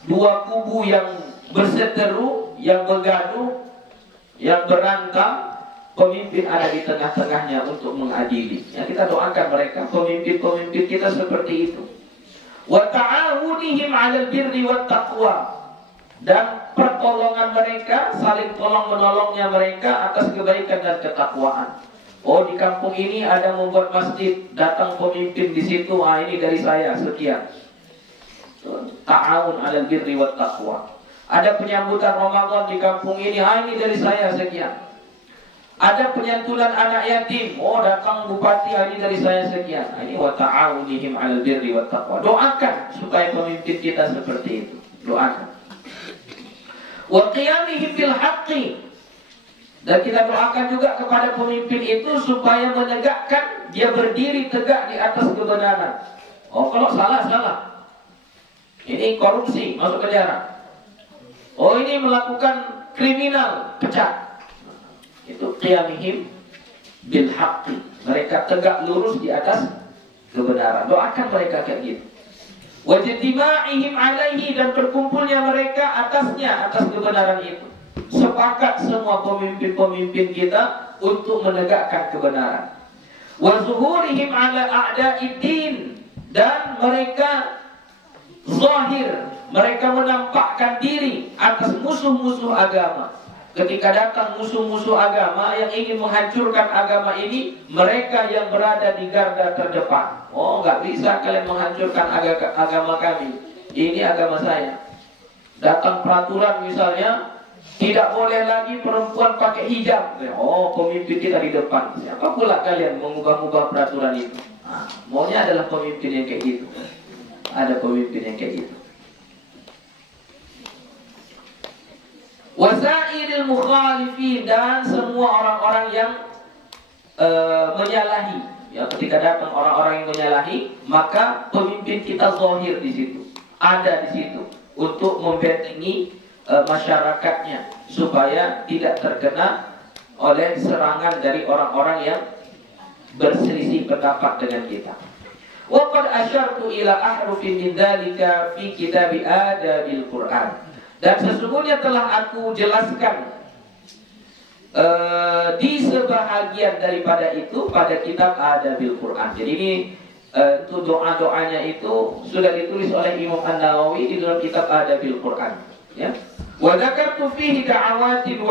dua kubu yang berseteru, yang bergaduh, yang berantem, pemimpin ada di tengah-tengahnya untuk mengadili. Ya, kita doakan mereka, pemimpin-pemimpin kita seperti itu. Wa ta'awunihim 'alal birri wat taqwa, dan pertolongan mereka, saling tolong menolongnya mereka atas kebaikan dan ketakwaan. Oh, di kampung ini ada membuat masjid, datang pemimpin di situ, ini dari saya sekian. Ta'awun 'alal birri wat taqwa. Ada penyambutan Ramadan di kampung ini, ini dari saya sekian. Ada penyantunan anak yatim, datang bupati, ini dari saya sekian. Ini wa ta'awunihim 'alal birri wat taqwa. Doakan supaya pemimpin kita seperti itu. Doakan. Wa qiyamihim bil haqqi, dan kita doakan juga kepada pemimpin itu supaya menegakkan, dia berdiri tegak di atas kebenaran. Kalau salah. Ini korupsi, masuk penjara. Ini melakukan kriminal, pecat. Itu qiyamihim bil haqqi, mereka tegak lurus di atas kebenaran. Doakan mereka kayak gitu. Wa jtima'ihim 'alaihi, dan berkumpulnya mereka atasnya, atas kebenaran itu. Sepakat semua pemimpin-pemimpin kita untuk menegakkan kebenaran. Wa zuhurihim 'ala a'da'id din, dan mereka zahir, mereka menampakkan diri atas musuh-musuh agama. Ketika datang musuh-musuh agama yang ingin menghancurkan agama ini, mereka yang berada di garda terdepan. Nggak bisa kalian menghancurkan agama kami. Ini agama saya. Datang peraturan misalnya, tidak boleh lagi perempuan pakai hijab. Pemimpin kita di depan. Siapa pula kalian mengubah-ubah peraturan itu? Maunya adalah pemimpin yang kayak gitu. Ada pemimpin yang kayak gitu. Wasairil mukhalifin, dan semua orang-orang yang menyalahi. Ya, ketika datang orang-orang yang menyalahi, maka pemimpin kita zahir di situ, ada di situ untuk membentengi masyarakatnya supaya tidak terkena oleh serangan dari orang-orang yang berselisih pendapat dengan kita. Wa qad asyartu ila ahrufin min dzalika fi kitab adabil Qur'an. Dan sesungguhnya telah aku jelaskan di sebahagian daripada itu pada kitab Adabil Quran. Jadi ini itu doa-doanya itu sudah ditulis oleh Imam An-Nawawi di dalam kitab Adabil Quran. Ya. Wa dzakartu fihi da'awatin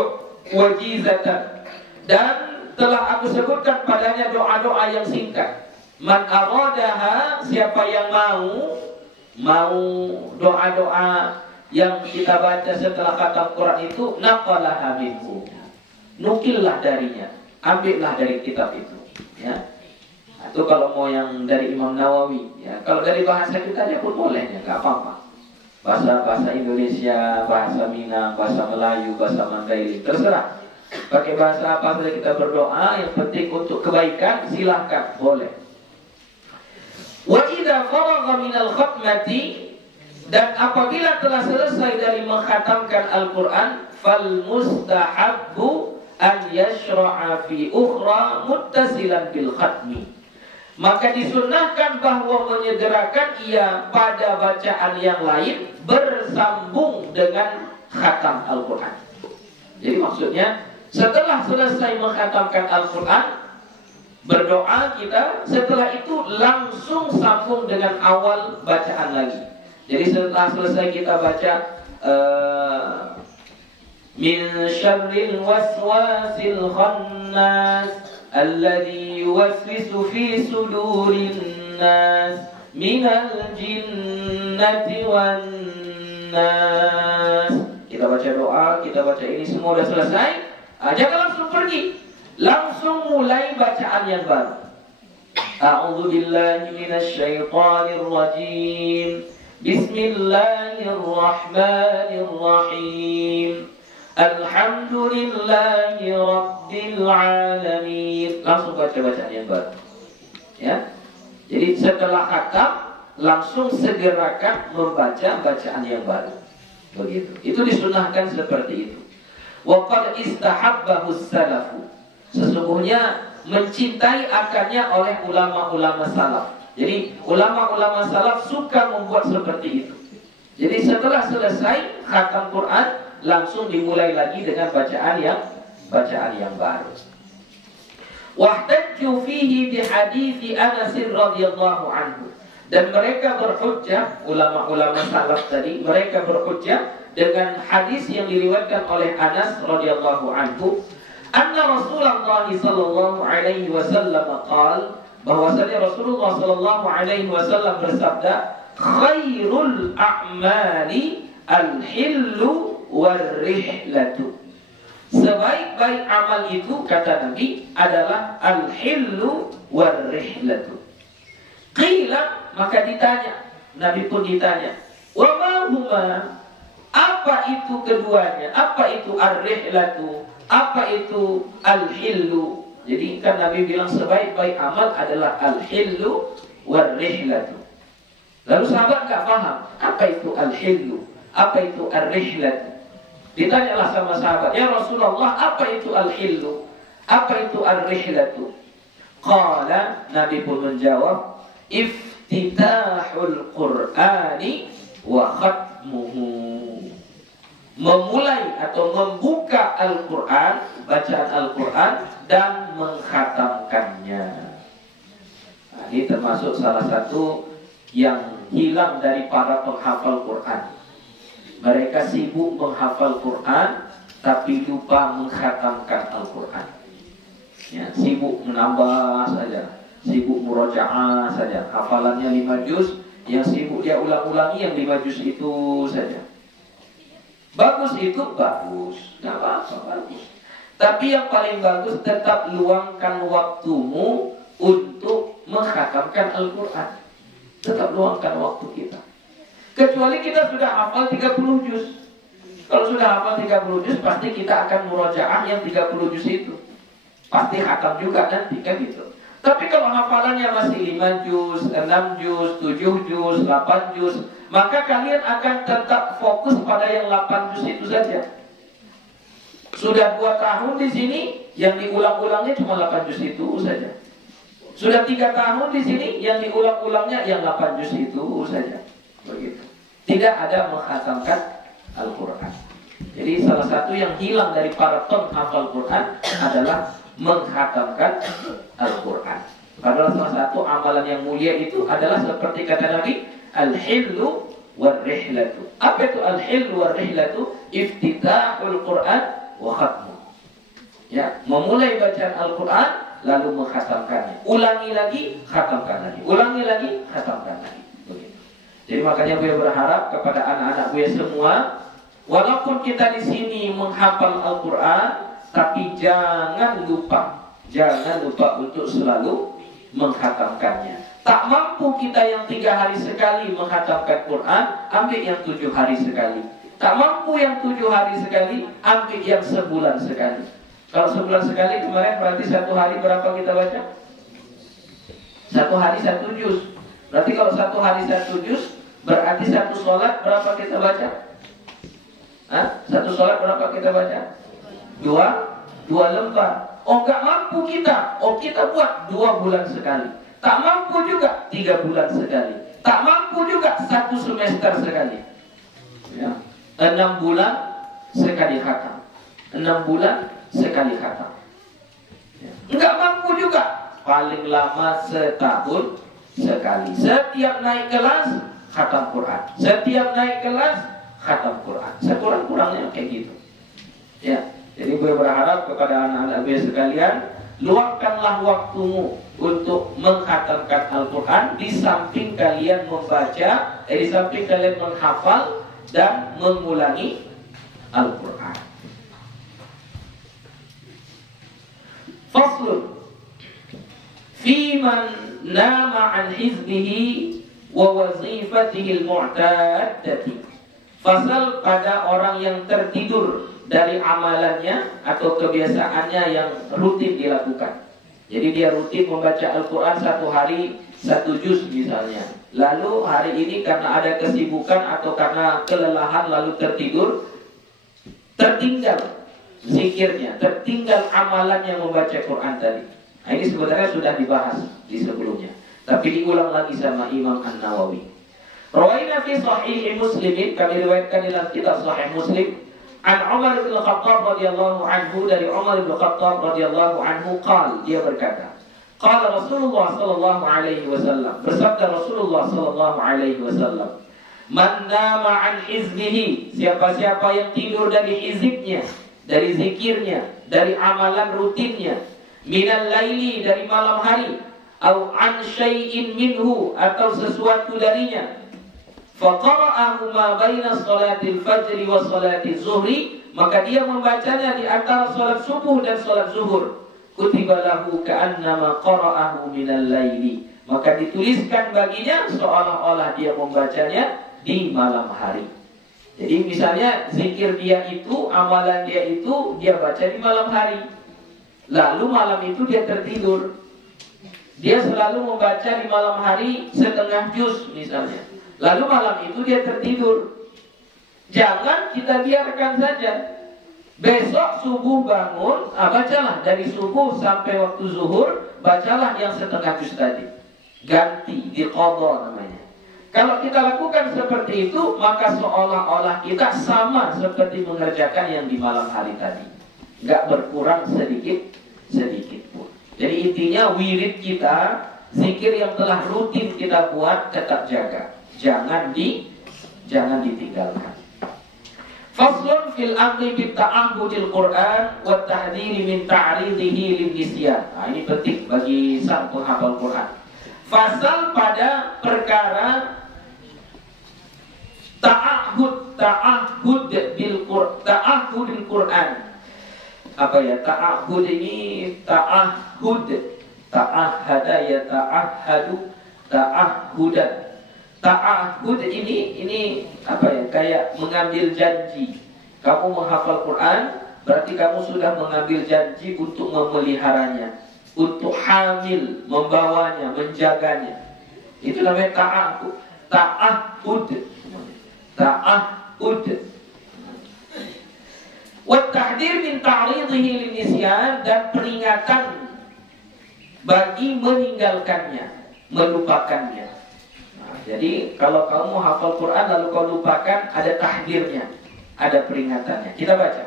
wajizatan, dan telah aku sebutkan padanya doa-doa yang singkat. Man aradaha, siapa yang mau doa-doa yang kita baca setelah khatam Quran itu, naqalaha minhu, nukillah darinya, ambillah dari kitab itu. Ya, itu kalau mau yang dari Imam Nawawi. Ya, kalau dari bahasa kita aja pun boleh, ya, nggak apa-apa. Bahasa Indonesia, bahasa Minang, bahasa Melayu, bahasa Mandailing, terserah. Pakai bahasa apa saja kita berdoa, yang penting untuk kebaikan, silahkan, boleh. Wa idza faragha minal khatmati, dan apabila telah selesai dari mengkhatamkan Al-Quran, fal mustahabbu an yashra'a fi ukhra muttasilan bil khatmi, maka disunnahkan bahwa menyegerakan ia pada bacaan yang lain bersambung dengan khatam Al-Quran. Jadi maksudnya setelah selesai mengkhatamkan Al-Quran, berdoa kita, setelah itu langsung sambung dengan awal bacaan lagi. Jadi setelah selesai kita baca min syarril waswasil khannas alladzi yuwaswisu fi sudurin nas minal jinnati wan nas. Kita baca doa, kita baca ini semua sudah selesai. Jangan langsung pergi, langsung mulai bacaan yang baru. A'udzu billahi minasy syaithanir rajim. Bismillahirrahmanirrahim. Alhamdulillahi Rabbil Alamin. Langsung baca bacaan yang baru. Ya. Jadi setelah khatam langsung segerakan membaca bacaan yang baru. Begitu. Itu disunahkan seperti itu. Wa qad istahabbahu salafu. Sesungguhnya mencintai akannya oleh ulama-ulama salaf. Jadi ulama-ulama salaf suka membuat seperti itu. Jadi setelah selesai khatam Quran langsung dimulai lagi dengan bacaan yang baru. Wahtajju fihi bi hadithi Anas radhiyallahu anhu. Dan mereka berhujjah, ulama-ulama salaf tadi, mereka berhujjah dengan hadis yang diriwayatkan oleh Anas radhiyallahu anhu, anna Rasulullah sallallahu alaihi wasallam qala, bahwasanya Rasulullah sallallahu alaihi wasallam bersabda, khairul a'mali al-hillu war-rihlatu. Sebaik-baik amal itu, kata Nabi, adalah al-hillu war-rihlatu. Qila, maka ditanya, Nabi pun ditanya, wa ma huma, apa itu keduanya? Apa itu ar-rihlatu? Apa itu al-hillu? Jadi kan Nabi bilang sebaik-baik amal adalah al-hillu war-rihlatu. Lalu sahabat enggak paham, apa itu al-hillu? Apa itu ar-rihlatu? Ditanyalah sama sahabat, ya Rasulullah, apa itu al-hillu? Apa itu ar-rihlatu? Qala, Nabi pun menjawab, iftitahul Qur'ani wa khatmuhu. Memulai atau membuka Al-Quran, bacaan Al-Quran, dan mengkhatamkannya. Nah, ini termasuk salah satu yang hilang dari para penghafal Quran. Mereka sibuk menghafal Quran, tapi lupa mengkhatamkan Al-Quran. Ya, sibuk menambah saja, sibuk murojaah saja. Hafalannya 5 juz, yang sibuk dia ulang-ulangi yang 5 juz itu saja. Bagus itu, bagus, nggak apa-apa, bagus. Tapi yang paling bagus, tetap luangkan waktumu untuk mengkhatamkan Al-Quran. Tetap luangkan waktu kita. Kecuali kita sudah hafal 30 juz. Kalau sudah hafal 30 juz, pasti kita akan murojaah yang 30 juz itu. Pasti khatam juga nanti, kan gitu. Tapi kalau hafalannya masih 5 juz, 6 juz, 7 juz, 8 juz, maka kalian akan tetap fokus pada yang 8 juz itu saja. Sudah 2 tahun di sini, yang diulang-ulangnya cuma 8 juz itu saja. Sudah 3 tahun di sini, yang diulang-ulangnya yang 8 juz itu saja. Begitu. Tidak ada menghatamkan Al-Quran. Jadi salah satu yang hilang dari para penghafal Quran adalah menghatamkan Al-Quran. Padahal salah satu amalan yang mulia itu adalah seperti kata Nabi, al-hillu war-rihlatu. Apa itu al-hillu war-rihlatu? Iftitahul Quran wa khatmu. Ya, memulai bacaan Al-Quran lalu menghatamkannya. Ulangi lagi, khatamkan lagi. Ulangi lagi, khatamkan lagi. Begitu. Jadi makanya gue berharap kepada anak-anak gue semua, walaupun kita di sini menghafal Al-Quran, tapi jangan lupa untuk selalu menghatamkannya. Tak mampu kita yang 3 hari sekali menghatamkan Quran, ambil yang 7 hari sekali. Tak mampu yang 7 hari sekali, ambil yang sebulan sekali. Kalau sebulan sekali kemarin berarti 1 hari berapa kita baca? 1 hari 1 juz. Berarti kalau 1 hari 1 juz, berarti 1 sholat berapa kita baca? 1 sholat berapa kita baca? 2 lembar. Oh, enggak mampu kita. Oh, kita buat 2 bulan sekali. Tak mampu juga 3 bulan sekali. Tak mampu juga 1 semester sekali. Ya. 6 bulan sekali khatam. 6 bulan sekali khatam. Ya. Enggak mampu juga, paling lama setahun sekali. Setiap naik kelas khatam Quran. Setiap naik kelas khatam Quran. Sekurang-kurangnya kayak gitu. Ya. Jadi gue berharap kepada anak-anak gue sekalian, luangkanlah waktumu untuk mengkhatamkan Al-Quran di samping kalian membaca, di samping kalian menghafal dan mengulangi Al-Quran. Faslun fi man nama an hizbihi wa wazifatihi al-mu'tadati. Fasal pada orang yang tertidur dari amalannya atau kebiasaannya yang rutin dilakukan. Jadi dia rutin membaca Al-Quran satu hari 1 juz misalnya. Lalu hari ini karena ada kesibukan atau karena kelelahan lalu tertidur, tertinggal zikirnya, tertinggal amalannya membaca Quran tadi. Nah, ini sebenarnya sudah dibahas di sebelumnya, tapi diulang lagi sama Imam An-Nawawi. Rawaina fi Sahih Muslimin, kami riwayatkan dalam kitab Sahih Muslim, an Umar bin Khattab radhiyallahu anhu, dari Umar bin Khattab radhiyallahu anhu qala, dia berkata, qala Rasulullah sallallahu alaihi wasallam, bersabda Rasulullah sallallahu alaihi wasallam, man nama an hizbihi, siapa-siapa yang tidur dari hizibnya, dari zikirnya, dari amalan rutinnya, minal laili, dari malam hari, au an syai'in minhu, atau sesuatu darinya, faqara'ahu ma baina salatil fajri wa salatil zuhri, maka dia membacanya di antara salat subuh dan salat zuhur, kutiba lahu ka'annama qara'ahu minal laili, maka dituliskan baginya seolah-olah dia membacanya di malam hari. Jadi misalnya zikir dia itu, amalan dia itu, dia baca di malam hari, lalu malam itu dia tertidur, dia selalu membaca di malam hari setengah juz misalnya, lalu malam itu dia tertidur. Jangan kita biarkan saja. Besok subuh bangun, bacalah dari subuh sampai waktu zuhur, bacalah yang setengah juz tadi. Ganti, diqadha namanya. Kalau kita lakukan seperti itu, maka seolah-olah kita sama seperti mengerjakan yang di malam hari tadi. Nggak berkurang sedikit pun. Jadi intinya wirid kita, zikir yang telah rutin kita buat, tetap jaga. Jangan ditinggalkan. Faslun fil amri bit ta'ahudil Qur'an wa tahdhiri min ta'ridihi lin nisyan. Nah, ini penting bagi sang penghafal Quran. Fasal pada perkara ta'ahudil Quran. Apa ya? Ta'ahud ini ta'ahada ya ta'ahadu ta'ahudan. Ta'ahud ini apa ya? Kayak mengambil janji. Kamu menghafal Quran, berarti kamu sudah mengambil janji untuk memeliharanya, untuk hamil, membawanya, menjaganya. Itu namanya ta'ahud. Wa tahdir min ta'ridhihi lin nisyan, dan peringatan bagi meninggalkannya, melupakannya. Jadi kalau kamu hafal Quran lalu kau lupakan, ada tahdirnya, ada peringatannya. Kita baca.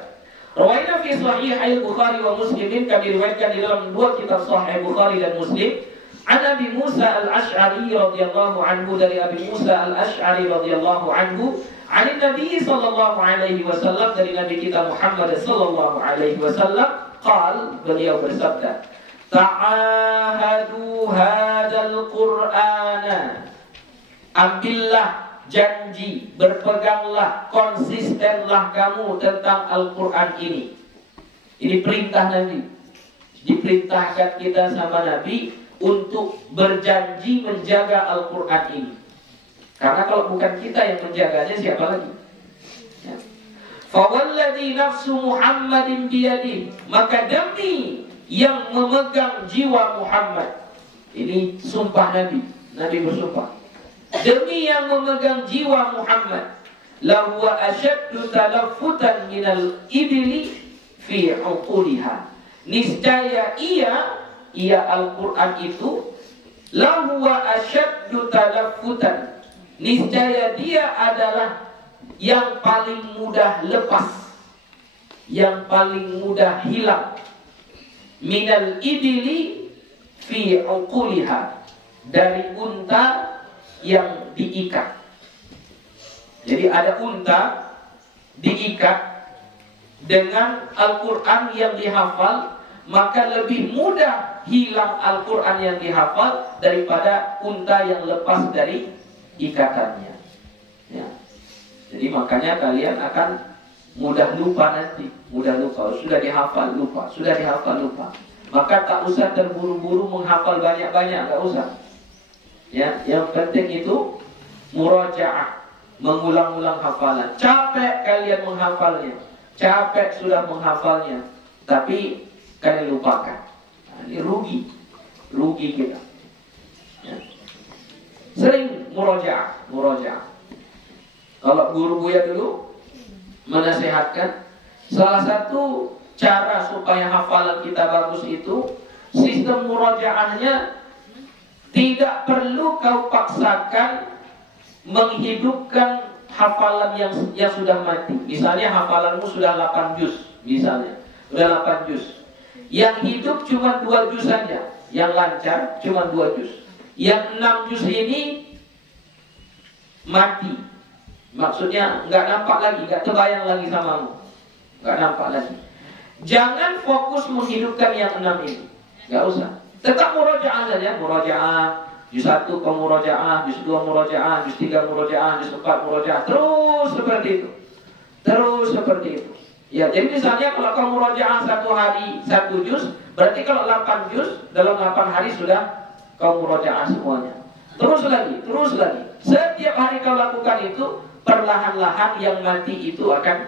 Rawaina fi Sahih Al-Bukhari wa Muslimin, kami riwayatkan di dalam dua kitab Sahih Bukhari dan Muslim, an Abi Musa Al-Asy'ari radhiyallahu anhu, dari Abi Musa Al-Asy'ari radhiyallahu anhu, an Nabi sallallahu alaihi wasallam, dari Nabi kita Muhammad sallallahu alaihi wasallam, qal, beliau bersabda, ta'ahadu hadzal Qur'ana, ambillah janji, berpeganglah, konsistenlah kamu tentang Al-Quran ini. Ini perintah Nabi. Diperintahkan kita sama Nabi untuk berjanji menjaga Al-Quran ini. Karena kalau bukan kita yang menjaganya, siapa lagi? Ya. Fawalladhi nafsu Muhammadin biyadih, maka demi yang memegang jiwa Muhammad. Ini sumpah Nabi. Nabi bersumpah, demi yang memegang jiwa Muhammad, lahuwa asyaddu talaffutan minal ibli fi uquliha, niscaya ia Al-Quran itu, lahuwa asyaddu talaffutan, niscaya dia adalah yang paling mudah lepas, yang paling mudah hilang, minal ibli fi uquliha, dari unta yang diikat. Jadi ada unta diikat dengan Al-Quran yang dihafal, maka lebih mudah hilang Al-Quran yang dihafal daripada unta yang lepas dari ikatannya. Ya. Jadi makanya kalian akan mudah lupa nanti, mudah lupa. Sudah dihafal lupa, sudah dihafal lupa. Maka tak usah terburu-buru menghafal banyak-banyak, tak usah. Ya, yang penting itu murajaah, mengulang-ulang hafalan. Capek kalian menghafalnya, capek sudah menghafalnya, tapi kan dilupakan. Nah, ini rugi kita. Ya. Sering murojaah. Kalau guru Buya dulu menasihatkan, salah satu cara supaya hafalan kita bagus itu sistem murojaahnya tidak perlu kau paksakan menghidupkan hafalan yang sudah mati. Misalnya hafalanmu sudah 8 juz, misalnya sudah 8 juz. Yang hidup cuma 2 juz saja, yang lancar cuma 2 juz. Yang 6 juz ini mati. Maksudnya nggak nampak lagi, nggak terbayang lagi samamu, nggak nampak lagi. Jangan fokus menghidupkan yang 6 ini, nggak usah. Tetap murojaah saja, murojaah. Juz 1 kau murojaah, juz 2 murojaah, juz 3 murojaah, juz 4 murojaah. Terus seperti itu. Ya, jadi misalnya kalau kau murojaah 1 hari 1 juz, berarti kalau 8 juz dalam 8 hari sudah kau murojaah semuanya. Terus lagi. Setiap hari kau lakukan itu, perlahan-lahan yang mati itu akan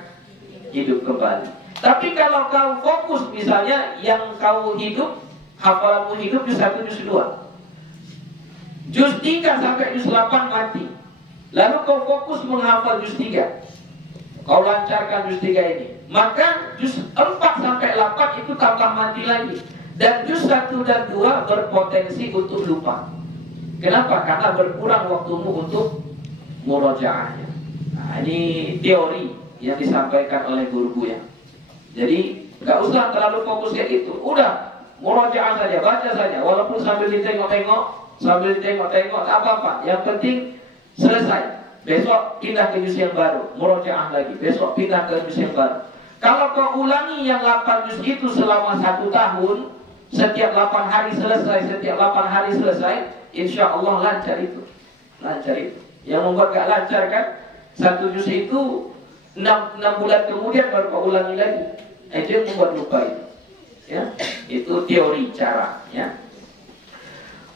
hidup kembali. Tapi kalau kau fokus, misalnya yang kau hidup, hafalanmu hidup juz 1, juz 2, juz 3 sampai juz 8 mati. Lalu kau fokus menghafal juz 3, kau lancarkan juz 3 ini, maka juz 4 sampai 8 itu tambah mati lagi. Dan juz 1 dan 2 berpotensi untuk lupa. Kenapa? Karena berkurang waktumu untuk murojaahnya. Nah, ini teori yang disampaikan oleh guru Buya. Jadi nggak usah terlalu fokus kayak gitu. Udah murojaah saja, baca saja. Walaupun sambil ditengok-tengok, tak apa-apa. Yang penting selesai. Besok pindah ke juz yang baru, murojaah lagi. Besok pindah ke juz yang baru. Kalau kau ulangi yang 8 juz itu selama 1 tahun, setiap 8 hari selesai, insya Allah lancar itu. Yang membuat gak lancar kan, 1 juz itu 6 bulan kemudian baru kau ulangi lagi. Itu yang membuat lupa itu. Ya, itu teori cara. Ya.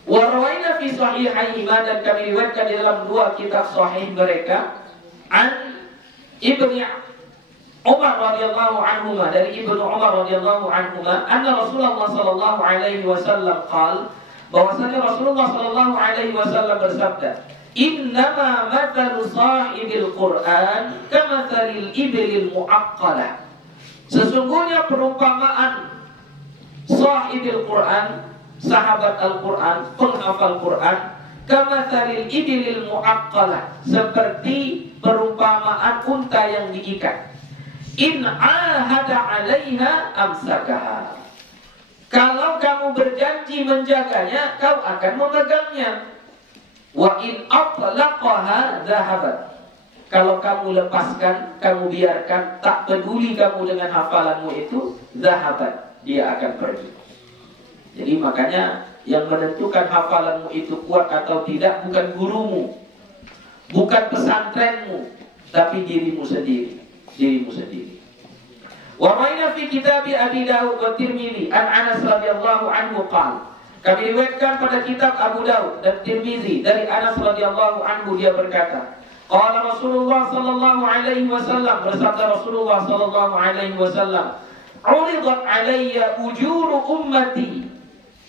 Warawaina fi sahihaihima, dan kami riwayatkan di dalam 2 kitab sahih mereka, an Ibnu Umar radhiyallahu anhuma, dari Ibnu Umar radhiyallahu anhuma, anna Rasulullah sallallahu alaihi wasallam qala, bahwasanya Rasulullah sallallahu alaihi wasallam bersabda, innama mathalu sahibil Qur'an kamathalil ibilil mu'aqqalah. Sesungguhnya perumpamaan sahibil Qur'an, sahabat Al-Quran, penghafal Quran, kamathalil ibilil mu'aqqalah, seperti perumpamaan unta yang diikat. In ahada 'alaiha amsakaha. Kalau kamu berjanji menjaganya, kau akan memegangnya. Wa in atlaqaha dhahabat. Kalau kamu lepaskan, kamu biarkan, tak peduli kamu dengan hafalanmu itu, dhahabat, dia akan pergi. Jadi makanya yang menentukan hafalanmu itu kuat atau tidak bukan gurumu, bukan pesantrenmu, tapi dirimu sendiri. Wa raina fi kitab Abi Dawud wa Tirmidzi an Anas radhiyallahu anhu qala. Kami riwayatkan pada kitab Abu Dawud dan Tirmidzi dari Anas radhiyallahu anhu, dia berkata, qala Rasulullah sallallahu alaihi wasallam, bersabda Rasulullah sallallahu alaihi wasallam, uridat alayya ujuru ummati,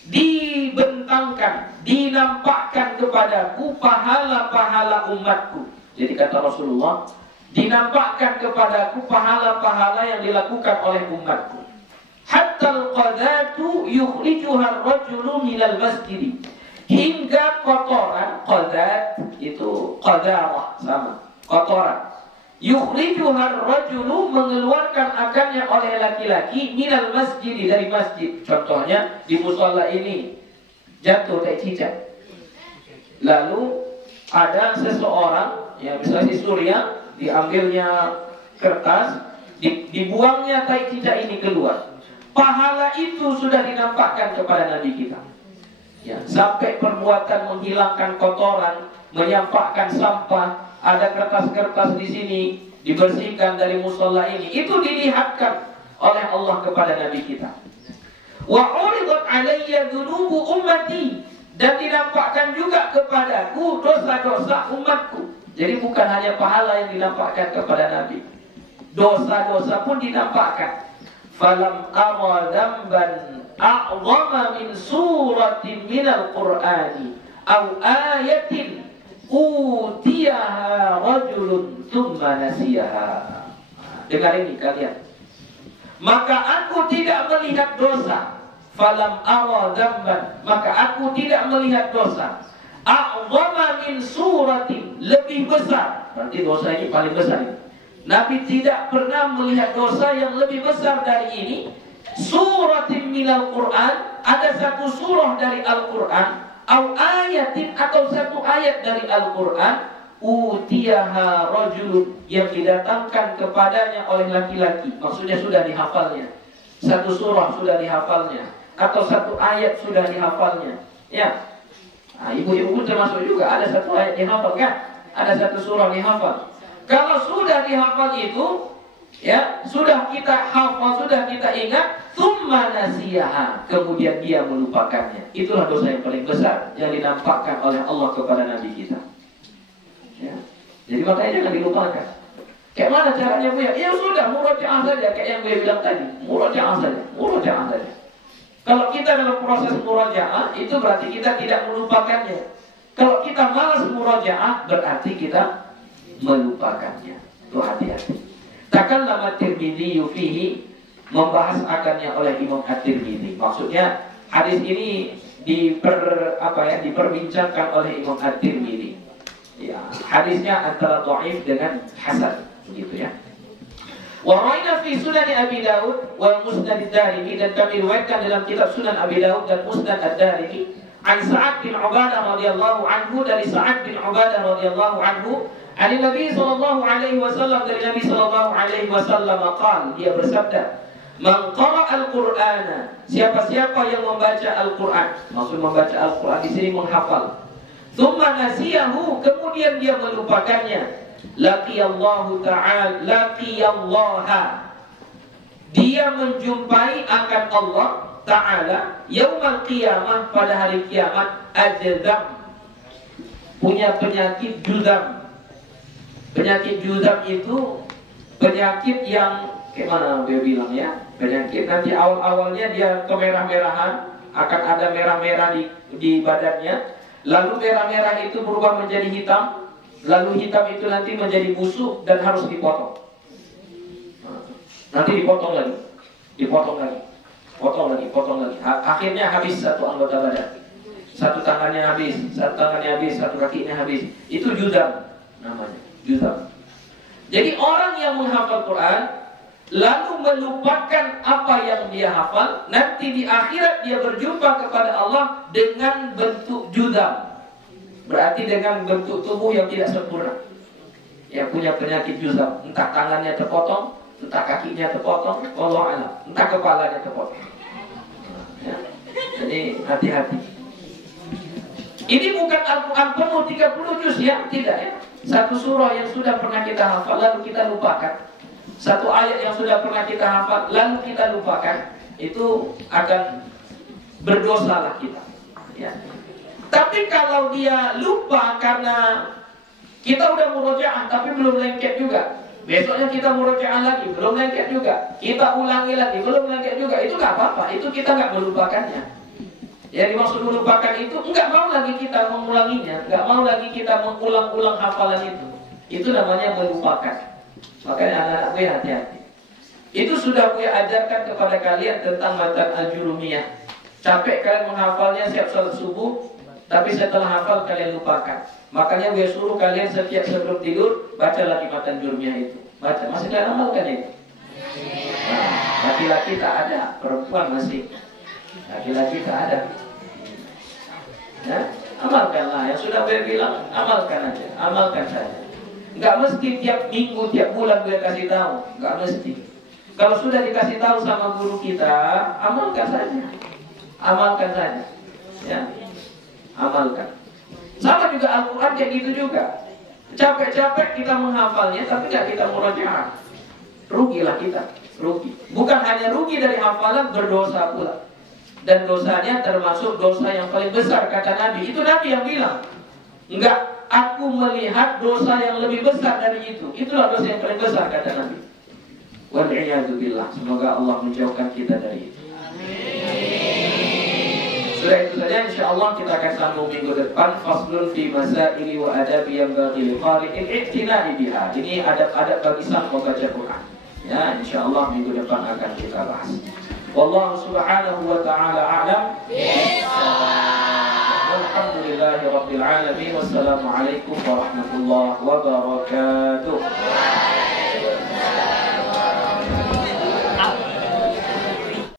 dibentangkan, dinampakkan kepadaku pahala-pahala umatku. Jadi kata Rasulullah, dinampakkan kepadaku pahala-pahala yang dilakukan oleh umatku. Hatta al-qadatu yukhrijuha ar-rajulu minal masjid. Hingga kotoran, qadat itu qadarah, sama, kotoran. Yukhrijuha ar-rajulu, mengeluarkan akannya oleh laki-laki, minal masjid, dari masjid. Contohnya di musholla ini jatuh tai cicak. Lalu ada seseorang, ya misalnya si Surya, diambilnya kertas, dibuangnya tai cicak ini keluar. Pahala itu sudah dinampakkan kepada Nabi kita. Ya, sampai perbuatan menghilangkan kotoran, menyampakkan sampah, ada kertas-kertas di sini, dibersihkan dari musholla ini, itu dilihatkan oleh Allah kepada Nabi kita. Wa uridat alayya dzunubu ummati, dan dinampakkan juga kepadaku dosa-dosa umatku. Jadi bukan hanya pahala yang dinampakkan kepada Nabi, dosa-dosa pun dinampakkan. Falam ara dzamban a'zama min suratin minal Qur'ani aw ayatin utiyaha rajulun thumma nasiyaha. Dengar ini kalian. Maka aku tidak melihat dosa. Falam ara dzamban, maka aku tidak melihat dosa. A'zama min suratin, lebih besar. Berarti dosa ini paling besar ini. Nabi tidak pernah melihat dosa yang lebih besar dari ini. Suratin minal Qur'an, ada satu surah dari Al-Quran, au ayatin, atau satu ayat dari Al-Quran, utiyaha rajulun, yang didatangkan kepadanya oleh laki-laki. Maksudnya sudah dihafalnya. Satu surah sudah dihafalnya, atau satu ayat sudah dihafalnya. Ya. Nah, ibu-ibu termasuk juga, ada satu ayat dihafal kan? Ada satu surah dihafal. Kalau sudah dihafal itu, ya, sudah kita hafal, sudah kita ingat, tsumma nasiyaha, kemudian dia melupakannya. Itulah dosa yang paling besar yang dinampakkan oleh Allah kepada Nabi kita. Ya. Jadi makanya jangan dilupakan. Kayak mana caranya Bu ya? Ya sudah, murojaah saja, kayak yang gue bilang tadi. Murojaah saja, murojaah saja. Kalau kita dalam proses murojaah, itu berarti kita tidak melupakannya. Kalau kita malas murojaah, berarti kita melupakannya. Itu hati-hati. Takallama Tirmidzi fihi, membahas akannya oleh Imam At-Tirmidzi. Maksudnya hadis ini diperbincangkan oleh Imam At-Tirmidzi. Ya, hadisnya antara dhaif dengan hasan, begitu ya. Wa raina fi Sunan Abi Daud wa Musnad Ad-Darimi, dan kami riwayatkan dalam kitab Sunan Abi Daud dan Musnad Ad-Darimi an Sa'ad bin Ubadah radhiyallahu anhu, dari Sa'ad bin Ubadah radhiyallahu anhu, dari Nabi sallallahu alaihi wasallam, dari Nabi sallallahu alaihi wasallam qala, dia bersabda, man qara'a al-Qur'ana, siapa-siapa yang membaca Al-Qur'an, maksud membaca Al-Qur'an di sini menghafal, tsumma nasiyahu, kemudian dia melupakannya, laqiyallahu ta'ala, laqiyallaha, dia menjumpai akan Allah Ta'ala yaumal qiyamah, pada hari kiamat, ajzam, punya penyakit juzam. Penyakit juzam itu penyakit yang gimana dia bilang ya? Penyakit nanti awal-awalnya dia kemerah-merahan, akan ada merah-merah di badannya, lalu merah-merah itu berubah menjadi hitam, lalu hitam itu nanti menjadi busuk dan harus dipotong. Nanti dipotong lagi, dipotong lagi, potong lagi, potong lagi. Akhirnya habis satu anggota badan, satu tangannya habis, satu tangannya habis, satu kakinya habis. Itu juzam namanya, juzam. Jadi orang yang menghafal Quran lalu melupakan apa yang dia hafal, nanti di akhirat dia berjumpa kepada Allah dengan bentuk juzam. Berarti dengan bentuk tubuh yang tidak sempurna, yang punya penyakit juzam. Entah tangannya terpotong, entah kakinya terpotong, wallahu a'lam, entah kepalanya terpotong. Ya. Jadi hati-hati. Ini bukan Al-Quran penuh 30 juz ya, tidak ya. Satu surah yang sudah pernah kita hafal lalu kita lupakan, satu ayat yang sudah pernah kita hafal lalu kita lupakan, itu akan berdosalah kita ya. Tapi kalau dia lupa karena kita udah murojaah tapi belum lengket juga, besoknya kita murojaah lagi belum lengket juga, kita ulangi lagi belum lengket juga, itu gak apa-apa, itu kita gak melupakannya. Yang dimaksud melupakan itu enggak mau lagi kita mengulanginya, enggak mau lagi kita mengulang-ulang hafalan itu. Itu namanya melupakan. Makanya anak-anak gue hati-hati. Itu sudah gue ajarkan kepada kalian tentang matan al-jurumiyah. Capek kalian menghafalnya setiap salat subuh, tapi setelah hafal kalian lupakan. Makanya gue suruh kalian setiap sebelum tidur baca lagi matan jurumiyah itu. Baca, masih kalian amalkan itu? Nah, laki-laki tak ada, perempuan masih. Laki-laki tak ada. Ya, amalkanlah. Yang sudah saya bilang, amalkan aja, amalkan saja. Enggak mesti tiap minggu, tiap bulan gue kasih tahu, enggak mesti. Kalau sudah dikasih tahu sama guru kita, amalkan saja, amalkan saja. Ya, amalkan. Sama juga Al-Quran kayak gitu juga. Capek-capek kita menghafalnya, tapi enggak kita murojaah. Rugilah kita, rugi. Bukan hanya rugi dari hafalan, berdosa pula. Dan dosanya termasuk dosa yang paling besar, kata Nabi. Itu Nabi yang bilang, enggak, aku melihat dosa yang lebih besar dari itu. Itulah dosa yang paling besar, kata Nabi. Wal'iyadzubillah. Semoga Allah menjauhkan kita dari itu. Sudah itu saja, insyaallah kita akan sambung minggu depan. Faslun fi masaili wa adabi yang bagi liqari'il i'tina'i biha. Ini adab-adab bagi sang membaca Quran. Ya, insyaallah minggu depan akan kita bahas. Wallahu subhanahu wa ta'ala a'lam. Alhamdulillahi rabbil alamin. Wassalamualaikum warahmatullahi wabarakatuh.